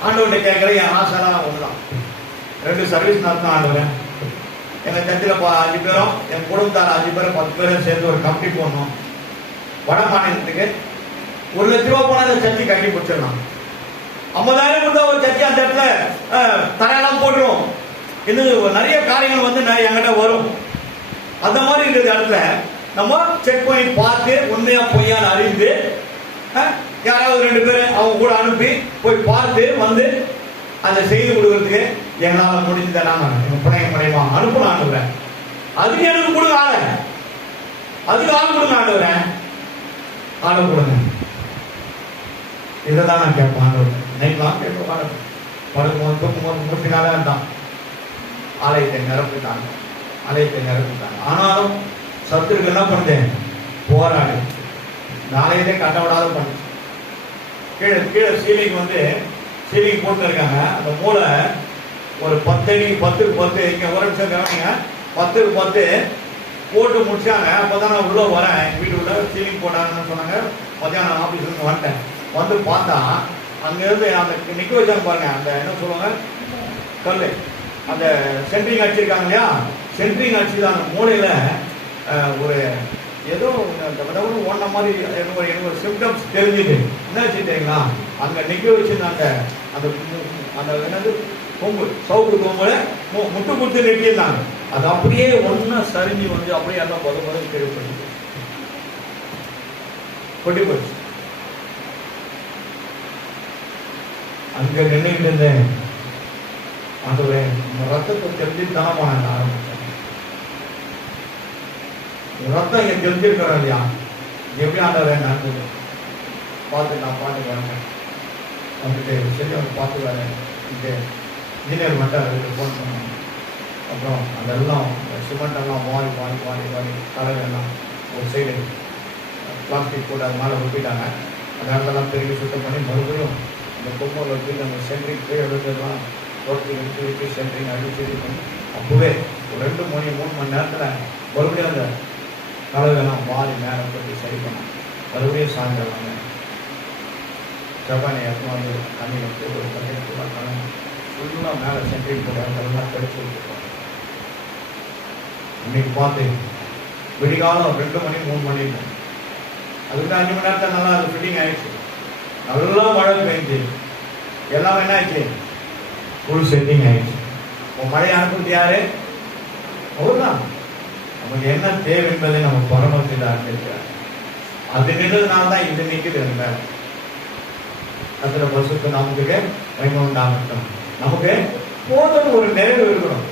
ஆண்டவர்கிட்ட கேட்குறேன், என் ஆசைலாம் ஒன்று தான். 2 சர்வீஸ் நடத்தும் ஆண்டவர். எங்கள் சர்ச்சில் 5 பேரும், என் குடும்பத்தார் 5 பேரும் 10 பேரும் சேர்ந்து ஒரு கமிட்டி போடணும். வட மாநிலத்துக்கு 1 லட்ச ரூபா போனால் அந்த சர்ச்சை கட்டி பிடிச்சிடலாம். 50,000 கொடுத்தா ஒரு சர்ச்சை அந்த இடத்துல தரையெல்லாம் போட்டுரும். இன்னும் நிறைய காரியங்கள் வந்து என்கிட்ட வரும். அந்த மாதிரி இருக்கிற இடத்துல நம்ம செக் பண்ணி பார்த்து உண்மையா பொய்யான்னு அறிந்து யாராவது 2 பேர் அவங்க கூட அனுப்பி போய் பார்த்து வந்து அதை செய்து கொடுக்கறதுக்கு எங்களால் முடிஞ்சதெல்லாம் பிணைய மூலமா அனுப்பணும் ஆண்டுகிறேன். அதுக்கு எனக்கு கொடுங்க ஆள, அதுக்கு ஆள் கொடுங்க ஆண்டுகிறேன், ஆளை கொடுங்க. இதை தான் நான் கேட்பேன் ஆண்டவர். நைட்லாம் கேட்பேன், படுக்கும்போது தூக்கும்போது 3 நாளாக இருந்தான். ஆலயத்தை நிரப்பிட்டாங்க, ஆலயத்தை நிரப்பிட்டாங்க. ஆனாலும் சத்துருக்கு என்ன பண்ணுறேன், போராடு. இந்த ஆலயத்தை கட்ட விடாத பண்ணு. கீழே கீழே சீலிங் வந்து சீலிங் போட்டு இருக்காங்க. அந்த மூளை ஒரு 10 அடி 10க்கு 10 இங்கே ஒரு நிமிஷம் கவனிங்க, 10க்கு 10 போட்டு முடிச்சாங்க. அப்போதான் நான் உள்ள வரேன். எங்கள் வீட்டு உள்ள சீலிங் போட்டாங்கன்னு சொன்னாங்க. மத்தியானம் ஆஃபீஸ்லேருந்து வந்துட்டேன். வந்து பார்த்தா அங்கேருந்து அந்த நிற்க வச்சாங்க பாருங்க, அந்த என்ன சொல்லுவாங்க கல், அந்த சென்ட்ரிங் அடிச்சிருக்காங்க இல்லையா, சென்ட்ரிங் அடிச்சு அந்த மூளையில் ஒரு ஏதோ ஒன்ன மாதிரி எனக்கு ஒரு சிம்டம்ஸ் தெரிஞ்சுது. என்ன தெரியுங்களா, அங்கே நிற்க வச்சிருந்தாங்க. அந்த அந்த என்னது கொம்பு, சவுக்கு கொம்புல முட்டு முட்டு நெட்டியிருந்தாங்க. அது அப்படியே ஒன்னா சரிஞ்சு வந்து அப்படியே எல்லாம் தேவைப்படுது, கொட்டி போச்சு. அங்க நின்றுட்டு இருந்தேன். அதுல ரத்தத்தை தெரிஞ்சு தானமான ஆரம்பிச்சேன். ரத்தம் இங்க தெரிஞ்சிருக்கிறோம் இல்லையா, எப்படி ஆண்டவரை நடந்தது பார்த்து நான் பாட்டு வரேன். வந்துட்டு சரி அவங்க பார்த்து வரேன். இங்கே இன்ஜினியர் மட்டும் அதுக்கு ஃபோன் பண்ணேன். அப்புறம் அதெல்லாம் சிமெண்ட் எல்லாம் வாரி வாரி வாரி வாரி கலரெல்லாம் ஒரு சைடு பிளாஸ்டிக் போட்டு அது மேலே ஒட்டிட்டாங்க. அந்த இடத்தெல்லாம் பெருகி சுத்தம் பண்ணி மறுபடியும் அந்த கொம்புல வச்சு அந்த சென்ட்ரிங் போய் எழுதுலாம் தோட்டத்துக்கு எடுத்து வச்சு சென்ட்ரிங் அடிச்சு இது பண்ணி அப்போவே ஒரு 2 மணி 3 மணி நேரத்தில் மறுபடியும் அந்த கலரெல்லாம் வாரி மேலே போட்டு சரி பண்ணோம். மறுபடியும் சாயந்தரம் ஜப்பானை எடுத்து வந்து தண்ணி வச்சு ஒரு பக்கெட் ஃபுல்லாக கலந்து ஃபுல்லாக மேலே சென்ட்ரிங் போட்டு அதெல்லாம் கழிச்சு விட்டுருக்கோம். இன்னைக்கு பார்த்து விடிகாலம் 2 மணி 3 மணி அதுக்கு 5 மணி நேரத்தில் நல்லா அது ஃபிட்டிங் ஆயிடுச்சு. நல்லா மழை பெஞ்சு எல்லாம் என்ன ஆயிடுச்சு, ஃபுல் செட்டிங் ஆயிடுச்சு. இப்போ மழையை அனுப்புறது யாரு, அவர்தான். நமக்கு என்ன தேவை என்பதை நம்ம பரமத்தில் அறிஞ்சிருக்கிறார். அது நின்றதுனால தான் இது நிற்குது. இருந்தார் அதில் பசுக்கு நமக்கு வைமண்டாகட்டும். நமக்கு போதும் ஒரு நிறைவு இருக்கணும்.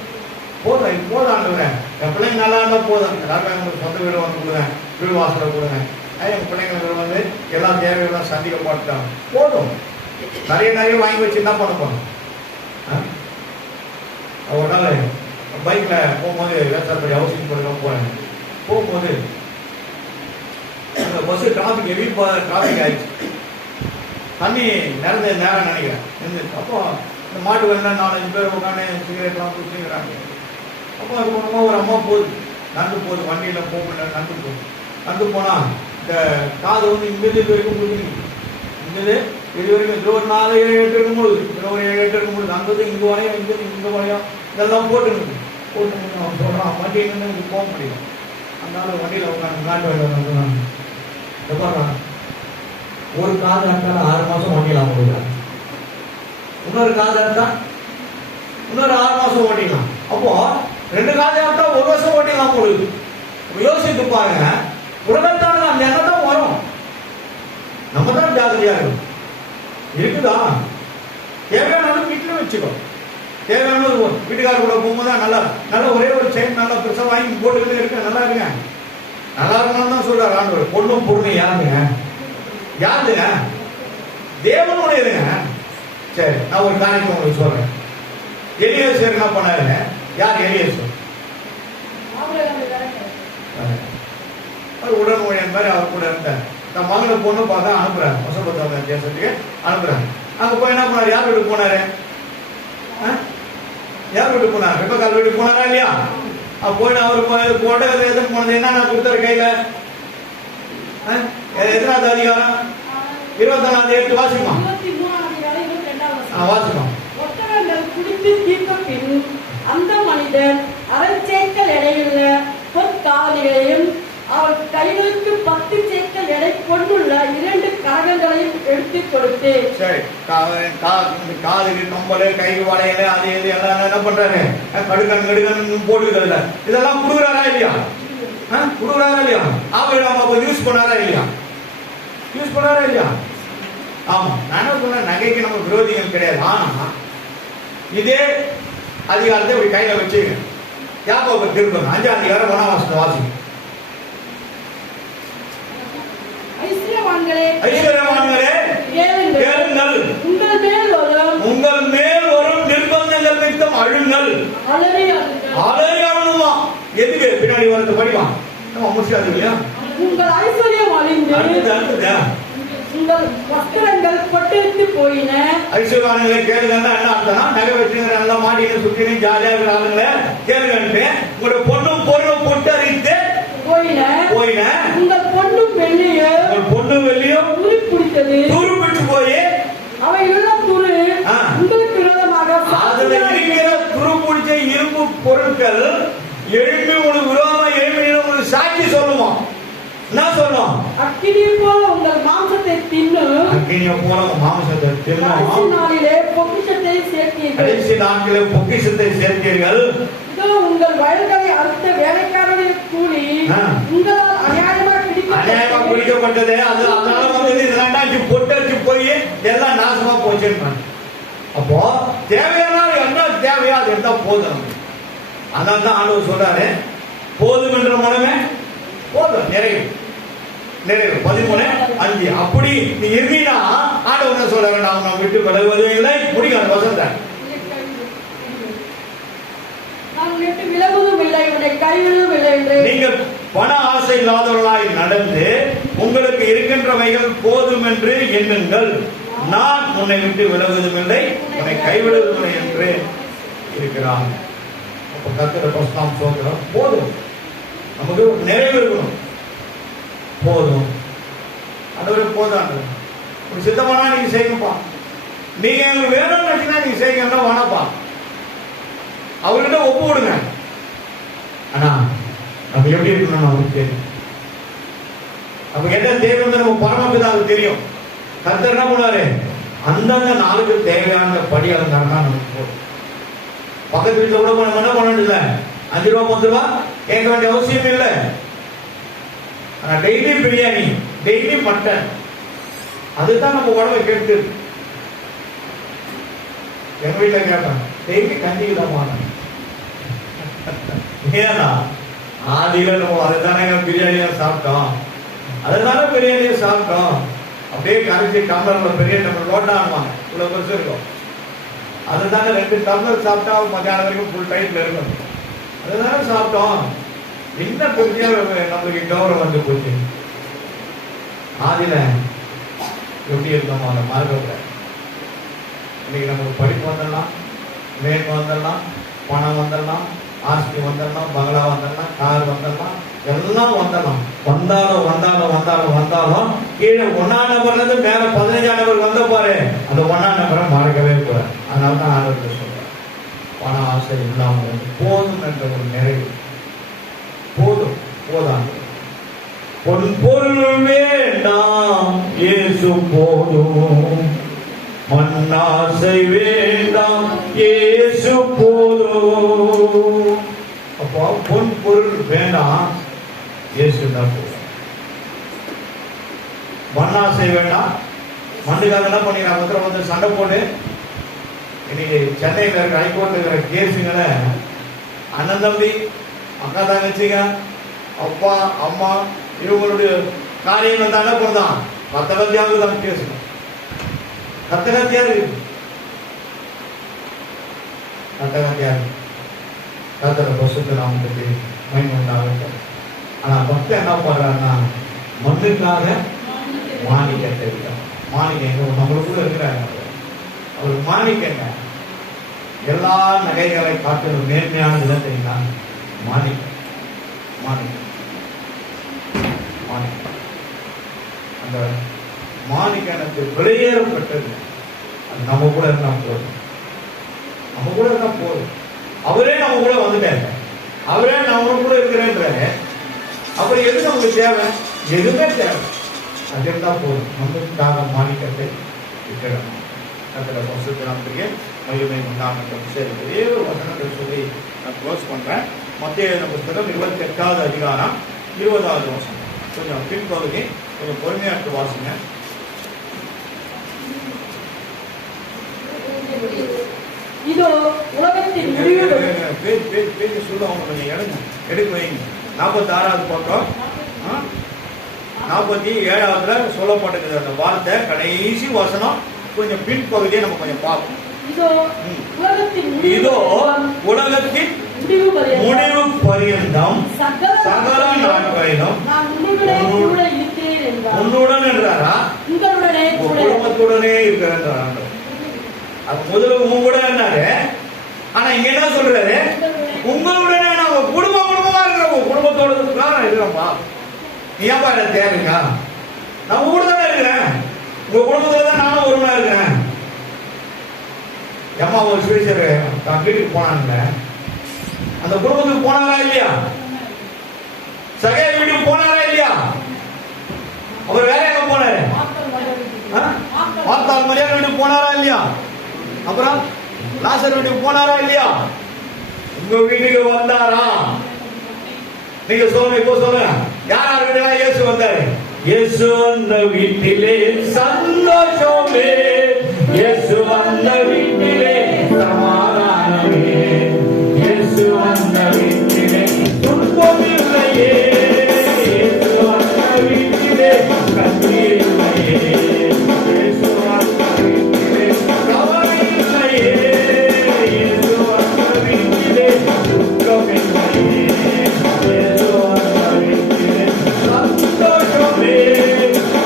போதும், இது போதாண்டுறேன். என் பிள்ளைங்க நல்லா இருந்தால் போதும். எல்லாருமே உங்களுக்கு சொந்த வீடு வந்து கொடுங்க, வீடு வாசலை கொடுங்க. என் பிள்ளைங்களுக்கு வந்து எல்லா தேவையெல்லாம் சந்திக்கப்பட்டாங்க. போதும். நிறைய வாங்கி வச்சு என்ன பண்ண போறோம். ஒரு நாள் பைக்கில் போகும்போது வேசாப்படி ஹவுசிங் போடுங்க போகிறேன். போகும்போது அந்த பஸ்ஸு டிராஃபிக் ஹெவி டிராஃபிக் ஆயிடுச்சு. தண்ணி நிறைந்த நேரம் நினைக்கிறேன் இருந்துச்சு. அப்போ இந்த மாட்டு வேணா 4-5 பேர் உட்காந்து சிகரெட்லாம் குடிச்சுக்கிறாங்க. அப்போ அது மூலமாக ஒரு அம்மா போகுது, நடந்து போகுது, வண்டியில் போக முடியல, நடந்து போகுது. நடந்து போனால் இந்த காது வந்து இங்கிருந்து இது வரைக்கும் கொடுக்குறீங்க. இங்கிருந்து இது வரைக்கும் இது ஒரு 4-7-8 இருக்கும்போது, இதில் ஒரு 7-8 இருக்கும்போது அங்கே இங்கே வரையும், இங்கே வரையும் இதெல்லாம் போட்டுருக்கு. அவன் சொல்கிறான் வண்டியிலேருந்து இங்கே போக முடியும். அதனால வண்டியில் உட்காந்து நாட்டு வேலை எப்பாடுறான். ஒரு காது அட்டாலும் 6 மாதம் ஓட்டிடலாம் கொடுக்குறாங்க. இன்னொரு காது அட்டா இன்னொரு 6 மாதம் ஓட்டிடலாம். அப்போ 2 காது அட்டா 1 வருஷம் ஓட்டிடலாம் போடுது. யோசித்து பாருங்க, உலகத்தான அந்த எண்ணம் தான் வரும். நம்ம தான் ஜாகிரதையா இருக்கும். இருக்குதா தேவையான வீட்டில் வச்சுக்கோ. தேவையான வீட்டுக்காரர் கூட போகும்போது நல்லா ஒரே ஒரு செயின் நல்லா பெருசாக வாங்கி போட்டுக்கிட்டே இருக்க. நல்லா இருங்க, நல்லா இருக்கணும்னு தான் சொல்றாரு ஆண்டவர். பொண்ணும் பொருளும் யாருங்க, யாருங்க, தேவனுடையதுங்க. சரி, நான் ஒரு காரியத்தை உங்களுக்கு சொல்றேன். எலியேசர் என்ன பண்ணாருங்க? யார் எலியேசர்? உடன் ஊழியன் மாதிரி அவர் கூட இருந்தார். நான் மகனை பொண்ணு பார்த்தா அனுப்புறாரு, வசப்பத்தவங்க தேசத்துக்கு அனுப்புறாரு. அங்க போய் என்ன பண்ணாரு? யார் வீட்டுக்கு போனாரு? யார் வீட்டுக்கு போனார்? ரெபெக்காள் வீட்டுக்கு போனாரா இல்லையா? போயிட்டு அவருக்கு ஒட்டகத்தை எதுன்னு போனது என்ன நான் கொடுத்தாரு கையில? எத்தனாவது அதிகாரம்? 21 வாசிக்குமா? 23 வாசிக்கும். ஒட்டகங்கள் குடித்து தீர்த்த பின் அந்த மனிதன் அரைச்சேக்கல் எடையுள்ள பொற்காலிகளையும் அவர் கைகளுக்கு 10 சேக்கல் எடை கொண்டுள்ள 2 கரகங்களையும் எடுத்து கொடுத்து, சரி, காதுக்கு கம்பளு, கைக்கு வளையல, அது இது எல்லாம் என்ன பண்றாரு? கடுக்கன் போட்டுக்கிறதுல இதெல்லாம் கொடுக்குறாரா இல்லையா? கொடுக்குறாரா இல்லையா? அவர் அவங்க யூஸ் பண்ணாரா இல்லையா? யூஸ் பண்ணாரா இல்லையா? ஆமா, நான் சொன்ன நகைக்கு நம்ம விரோதிகள் கிடையாது. ஆனா இதே அதிகாரத்தை இப்படி கையில வச்சுங்க. யாக்கோபு திருப்பம் 5ஆம் அதிகாரம் 1ஆம் வசனம் வாசிங்க. ஐஸ்வர்யவான்களே கேளுங்கள், உங்கள் மேல் வரும் நிர்பந்தங்கள் நிமித்தம் அழுங்கள், அலறி அழுமா. எதுக்கு? பின்னாடி வரது படிமா நம்ம முடிச்சாது இல்லையா? உங்கள் ஐஸ்வர்யம் அழிந்து உங்கள் வஸ்திரங்கள் பட்டெடுத்து போயின. ஐஸ்வர்யவான்களே கேளுங்கன்னா என்ன அர்த்தம்னா, நகை வச்சுக்கிற நல்லா மாட்டின்னு சுத்தினு ஜாலியா இருக்கிற ஆளுங்களே கேளுங்கன்ட்டு உங்களோட பொண்ணும் பொருளும் பொட்டரித்து போயின. உங்கள் பொண்ணும் வெள்ளியும் துருப்பிடித்து போய் அவை உள்ள துரு உங்களுக்கு விரோதமாக அதுல இருக்கிற துருப்பிடிச்ச இரும்பு பொருட்கள் எழுப்பி உங்களுக்கு விரோதமா எழுப்பி உங்களுக்கு சாட்சி சொல்லுமா? என்ன சொல்லும்? அக்கினியை போல உங்கள் மாம்சத்தை தின்னும். அக்கினியை போல மாம்சத்தை தின்னும். கடைசி நாளிலே பொக்கிஷத்தை சேர்த்தீர்கள். கடைசி நாட்களிலே பொக்கிஷத்தை சேர்த்தீர்கள். இதோ உங்கள் வயல்களை அறுத்த வேலைக்காரனுடைய கூலி உங்களால் அநியாயமாக பிடிக்கப்பட்டது. அது அதனால வந்து இதெல்லாம் பொட்டடிச்சு போய் எல்லாம் நாசமா போச்சுன்னு. அப்போ தேவையான என்ன தேவையோ அது இருந்தா போதும். அதனால தான் ஆண்டவர் சொல்றாரு, போதும் என்ற மனமே போதும், நிறைவு 13:5. அப்படி நீ இருந்தீனா ஆண்டவர் என்ன சொல்றாரு? நான் விட்டு விலகுவதும் இல்லை, முடிக்காத வசந்த நீங்கள் பண ஆசை இல்லாதவர்களாய் நடந்து உங்களுக்கு இருக்கின்றவைகள் போதும் என்று எண்ணுங்கள். நான் உன்னை விட்டு விலகுவதும் இல்லை, உன்னை கைவிடுவதும் இல்லை என்று இருக்கிறான். அப்ப கர்த்தர் பிரஸ்தாம் சொல்கிறோம், போதும், நமக்கு நிறைவு இருக்கணும். போதும், அது போதாது. ஒரு சித்தமானா நீங்க செய்யுங்கப்பா. நீங்க எங்களுக்கு வேணும்னு நினைச்சீங்கன்னா நீங்க செய்யுங்கன்னா வேணாப்பா, அவர்கிட்ட ஒப்பு விடுங்க. ஆனா நம்ம எப்படி இருக்கணும் அவருக்கு தெரியும். நம்ம என்ன தேவைன்னு நம்ம பரமபிதாவுக்கு தெரியும். கர்த்தர் என்ன பண்ணாரு? அந்தந்த நாளுக்கு தேவையான படி அலங்காரம் தான் நமக்கு போதும். பக்கத்து வீட்டுல கூட நம்ம என்ன பண்ணணும் இல்லை, 5 ரூபா 10 ரூபா கேட்க வேண்டிய அவசியம் இல்லை. ஆனா டெய்லி பிரியாணி, டெய்லி மட்டன், அதுதான் நம்ம உடம்பை கெடுத்து. எங்க வீட்டுல கேட்டேன், டெய்லி கஞ்சிக்கு தான் வாங்க. ஏன்னா ஆதியில நம்ம அதுதானே பிரியாணியா சாப்பிட்டோம், அதுதானே பிரியாணியா சாப்பிட்டோம். அப்படியே கரைச்சி டம்ளர்ல பெரிய டம்ளர் லோட்டா ஆடுவாங்க, இவ்வளவு பெருசு இருக்கும். அதுதானே 2 டம்ளர் சாப்பிட்டா மத்தியானம் வரைக்கும் ஃபுல் டைட்ல இருக்கும். அதுதானே சாப்பிட்டோம். என்ன பெரிய நம்மளுக்கு கௌரவம் வந்து போச்சு. ஆதியில எப்படி இருக்கோம் அந்த மார்க்கத்தை. இன்னைக்கு நமக்கு படிப்பு வந்துடலாம், மேன்மை வந்துடலாம், பணம் வந்துடலாம், ஆஸ்தி வந்துடலாம், பங்களா வந்துடலாம், கார் வந்துடலாம், எல்லாம் வந்துடலாம். வந்தாலும் கீழே 1ஆம் நம்பர்ல இருந்து மேல 15ஆம் நம்பர் வந்த பாரு, அந்த 1ஆம் நம்பரை மறக்கவே கூடாது. அதனால தான் ஆண்டவர் சொல்றார், பண ஆசை இல்லாமல் போதும் என்ற ஒரு நிறைவு. போதாது. பொன் பொருள் வேண்டாம், இயேசு போதும். மண்ணாசை வேண்டாம், இயேசு போதும். அப்போ பொன் பொருள் வேண்டாம், இயேசு தான் போதும். மண்ணாசை வேண்டாம். மண்ணுக்காக என்ன பண்ணிக்கிறாங்க? ஒருத்தர் வந்து சண்டை போட்டு இன்னைக்கு சென்னையில் இருக்கிற ஹைகோர்ட்ல இருக்கிற கேஸுங்களை அண்ணன் தம்பி, அக்கா தங்கச்சிங்க, அப்பா அம்மா இவங்களுடைய காரியங்கள் தான் என்ன பண்ணலாம், கத்தகத்தியாவது தான் பேசணும். கத்தகத்தியா இருக்கு, கத்தகத்தியா இருக்கு. கத்தரை பசுக்கு நாமத்துக்கு மகிமை உண்டாகட்டும். ஆனா பக்தன் என்ன பண்றாருன்னா, மண்ணுக்காக மாணிக்கத்தை இருக்கார். மாணிக்கம் நம்மளுக்குள்ள இருக்கிறாங்க. அவர் மாணிக்கங்க எல்லா நகைகளை காட்டிலும் மேன்மையானது என்ன தெரியுமா? மாணிக்கம். மாணிக்கம். மாணிக்கம். அந்த மாணிக்கம் எனக்கு வெளியேறப்பட்டது. அது நம்ம கூட இருந்தா போதும். நம்ம கூட இருந்தா போதும். அவரே நம்ம கூட வந்துட்டாரு. அவரே நம்ம கூட இருக்கிறேன்றாரு. அப்புறம் எது நமக்கு தேவை? எதுவுமே தேவை. அது இருந்தா போதும். நமக்காக மாணிக்கத்தை விட்டுடணும். கர்த்தருடைய பரிசுத்த நாமத்துக்கு மகிமை உண்டாகட்டும். சரி, ஒரே ஒரு வசனத்தை சொல்லி நான் க்ளோஸ் பண்றேன். மத்தேயு புத்தகம் 28வது அதிகாரம் 20வது வசனம். கொஞ்சம் பின்பகுதி கொஞ்சம் பொறுமையாக வாசிங்க. இதோ உலகத்தின் முடிவு பேச்சு சொல்ல அவங்க கொஞ்சம் எடுக்க வைங்க. 46வது பக்கம் 47வதுல சொல்லப்பட்டிருக்கிற அந்த வார்த்தை கடைசி வசனம் கொஞ்சம் பின்பகுதியை நம்ம கொஞ்சம் பார்ப்போம். இதோ உலகத்தின் முடிவு பரியந்தம் சகல நாட்களிலும் உன்னுடன் என்றாரா? குடும்பத்துடனே இருக்கிறார். அது முதல்ல உங்க கூட இருந்தாரு. ஆனா இங்க என்ன சொல்றாரு? உங்களுடனே நாங்க குடும்பமா இருக்கிறோம். குடும்பத்தோட இருக்கிறோம்பா. நீ ஏன்பா எனக்கு தேவைங்க? நான் உங்க கூட தானே இருக்கிறேன். உங்க குடும்பத்துல தான் நானும் ஒருவனா இருக்கிறேன். அம்மா ஒரு சுவிசர் தான் வீட்டுக்கு போனாங்க. அந்த குடும்பத்துக்கு போனாரா இல்லையா? சகை வீட்டுக்கு போனாரா இல்லையா? அவர் வேற எங்க போனாரு? மார்த்தாள் மரியாதை வீட்டுக்கு போனாரா இல்லையா? அப்புறம் லாசர் வீட்டுக்கு போனாரா இல்லையா? உங்க வீட்டுக்கு வந்தாரா? நீங்க சொல்லுங்க, இப்போ சொல்லுங்க. யார் வீட்டுல இயேசு வந்தாரு? இயேசு அந்த வீட்டிலே சந்தோஷமே, இயேசு அந்த வீட்டிலே சமாதானமே, இயேசு அந்த வீட்டிலே துன்பம் இல்லையே, இயேசு அந்த வீட்டிலே கண்ணீர் இல்லையே, இயேசு அந்த வீட்டிலே கவலை இல்லையே, இயேசு அந்த வீட்டிலே துக்கம் இல்லையே, இயேசு அந்த வீட்டிலே சந்தோஷமே,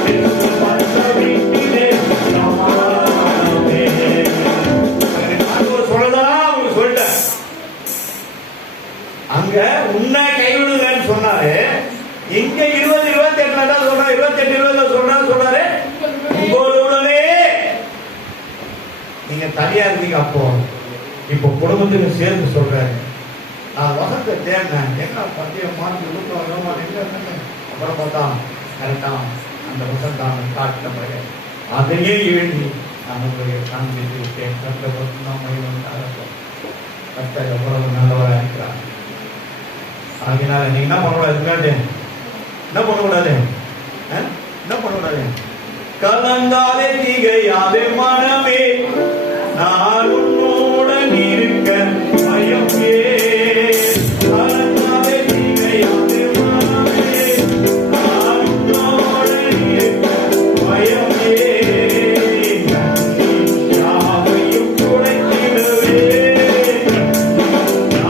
இயேசு அந்த வீட்டிலே சமாதானமே. சொல்லிட்டேன். அங்க உன்னை கைவிடுங்கன்னு சொன்னாரு. இங்க 20-28 சொல்ற 28-20 சொல்றாரு உங்களுடனே நீங்க தனியா இருந்தீங்க. அப்போ இப்போ குடும்பத்துக்கு சேர்ந்து சொல்றாரு. நான் வசத்தை தேடினேன். என்ன பத்தியம் மாற்றி அப்புறம் பார்த்தா கரெக்டா அந்த வசந்தான் காட்டின பிறகு அதையே எழுதி நம்மளுடைய காண்பித்து விட்டேன். கர்த்தர் எவ்வளவு நல்லவராக இருக்கிறார். அதனால நீங்க என்ன பண்ணக்கூடாது? என்ன பண்ணக்கூடாது? என்ன பண்ணக்கூடாது? கலங்காதே திகையாதே மனமே, நான் உன்னுடன் இருக்க பயம் ஏன்? கலங்காதே திகையாதே மனமே, நான் உன்னுடன் இருக்க பயம் ஏன்? யாவையும் குறைத்திடவே,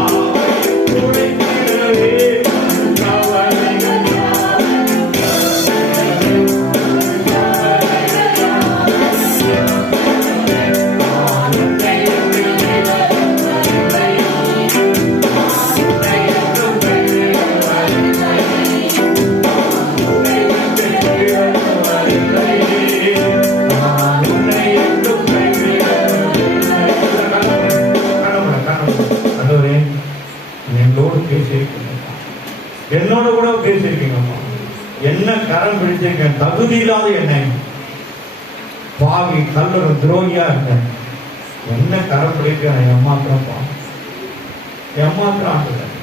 யாவையும் குறைத்திடவே கவலைகள் என்னோட கூட பேசியிருக்கீங்கம்மா. என்ன கரம் பிடிச்சிருக்க? தகுதி இல்லாத என்னை பாவி கல்லற துரோகியா இருக்க என்ன கரம் பிடிக்க ஏமாத்திரப்பா, ஏமாத்திரம்.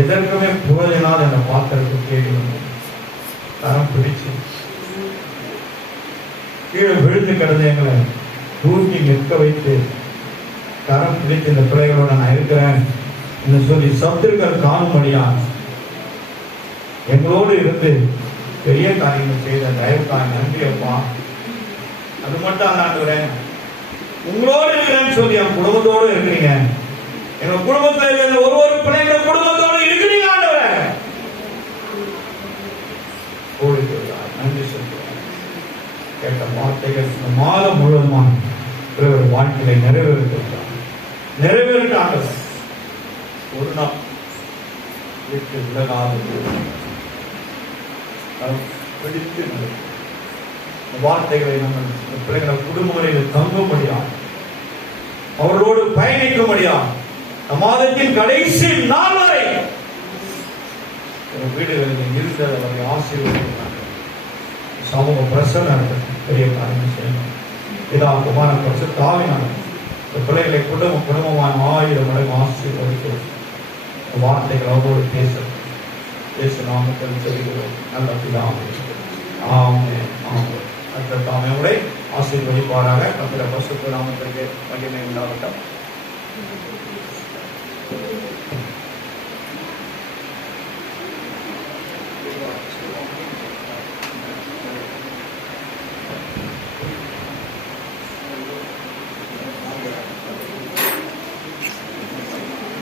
எதற்குமே புகழினால் என்னை பார்க்கறதுக்கு தேடி வந்து கரம் பிடிச்சு கீழே விழுந்து கிடந்து எங்களை தூக்கி நிற்க வைத்து கரம் பிடித்து இந்த பிள்ளைகளோட நான் இருக்கிறேன் என்று சொல்லி சத்துருக்கள் காணும்படியா எங்களோடு இருந்து பெரிய காரியங்கள் செய்த தயவுக்காக நன்றி அப்பா. அது மட்டும் ஆண்டவரே, உங்களோடு இருக்கிறேன்னு சொல்லி என் குடும்பத்தோடு இருக்கிறீங்க. எங்க குடும்பத்தில் இருக்கிற ஒவ்வொரு பிள்ளைங்க குடும்பத்தோடு இருக்கிறீங்க ஆண்டவரே. நன்றி சொல்கிறேன். கேட்ட வார்த்தைகள் இந்த மாதம் முழுவதுமான வாழ்க்கையை நிறைவேறுகிறார். நிறைவேற்ற ஆண்டவர் ஒரு நாள் விட்டு விலகாது பிடித்து வார்த்தைகளை நம்ம பிள்ளைகள் குடும்பங்களில் தங்கும்படியாக அவர்களோடு பயணிக்கும்படியாக மாதத்தின் கடைசி நாள் வரை வீடுகளில் இருந்தது அவரை ஆசீர்வதிக்கிறார். சமூக பிரசன்ன பெரிய காரியம் செய்யணும். இதான் குமார பிரசுத்தாவினார் பிள்ளைகளை குடும்பமான 1000 மடங்கு ஆசீர்வதிக்கிறோம். வார்த்தைகள் அவரோடு பேச நாமத்தில் சொல்கிறோம். நல்ல பிதாவே. ஆமென். ஆமென். கர்த்தர் தாமே உங்களை ஆசீர்வதிப்பாராக. கர்த்தருடைய பரிசுத்த நாமத்திற்கு மகிமை உண்டாகட்டும்.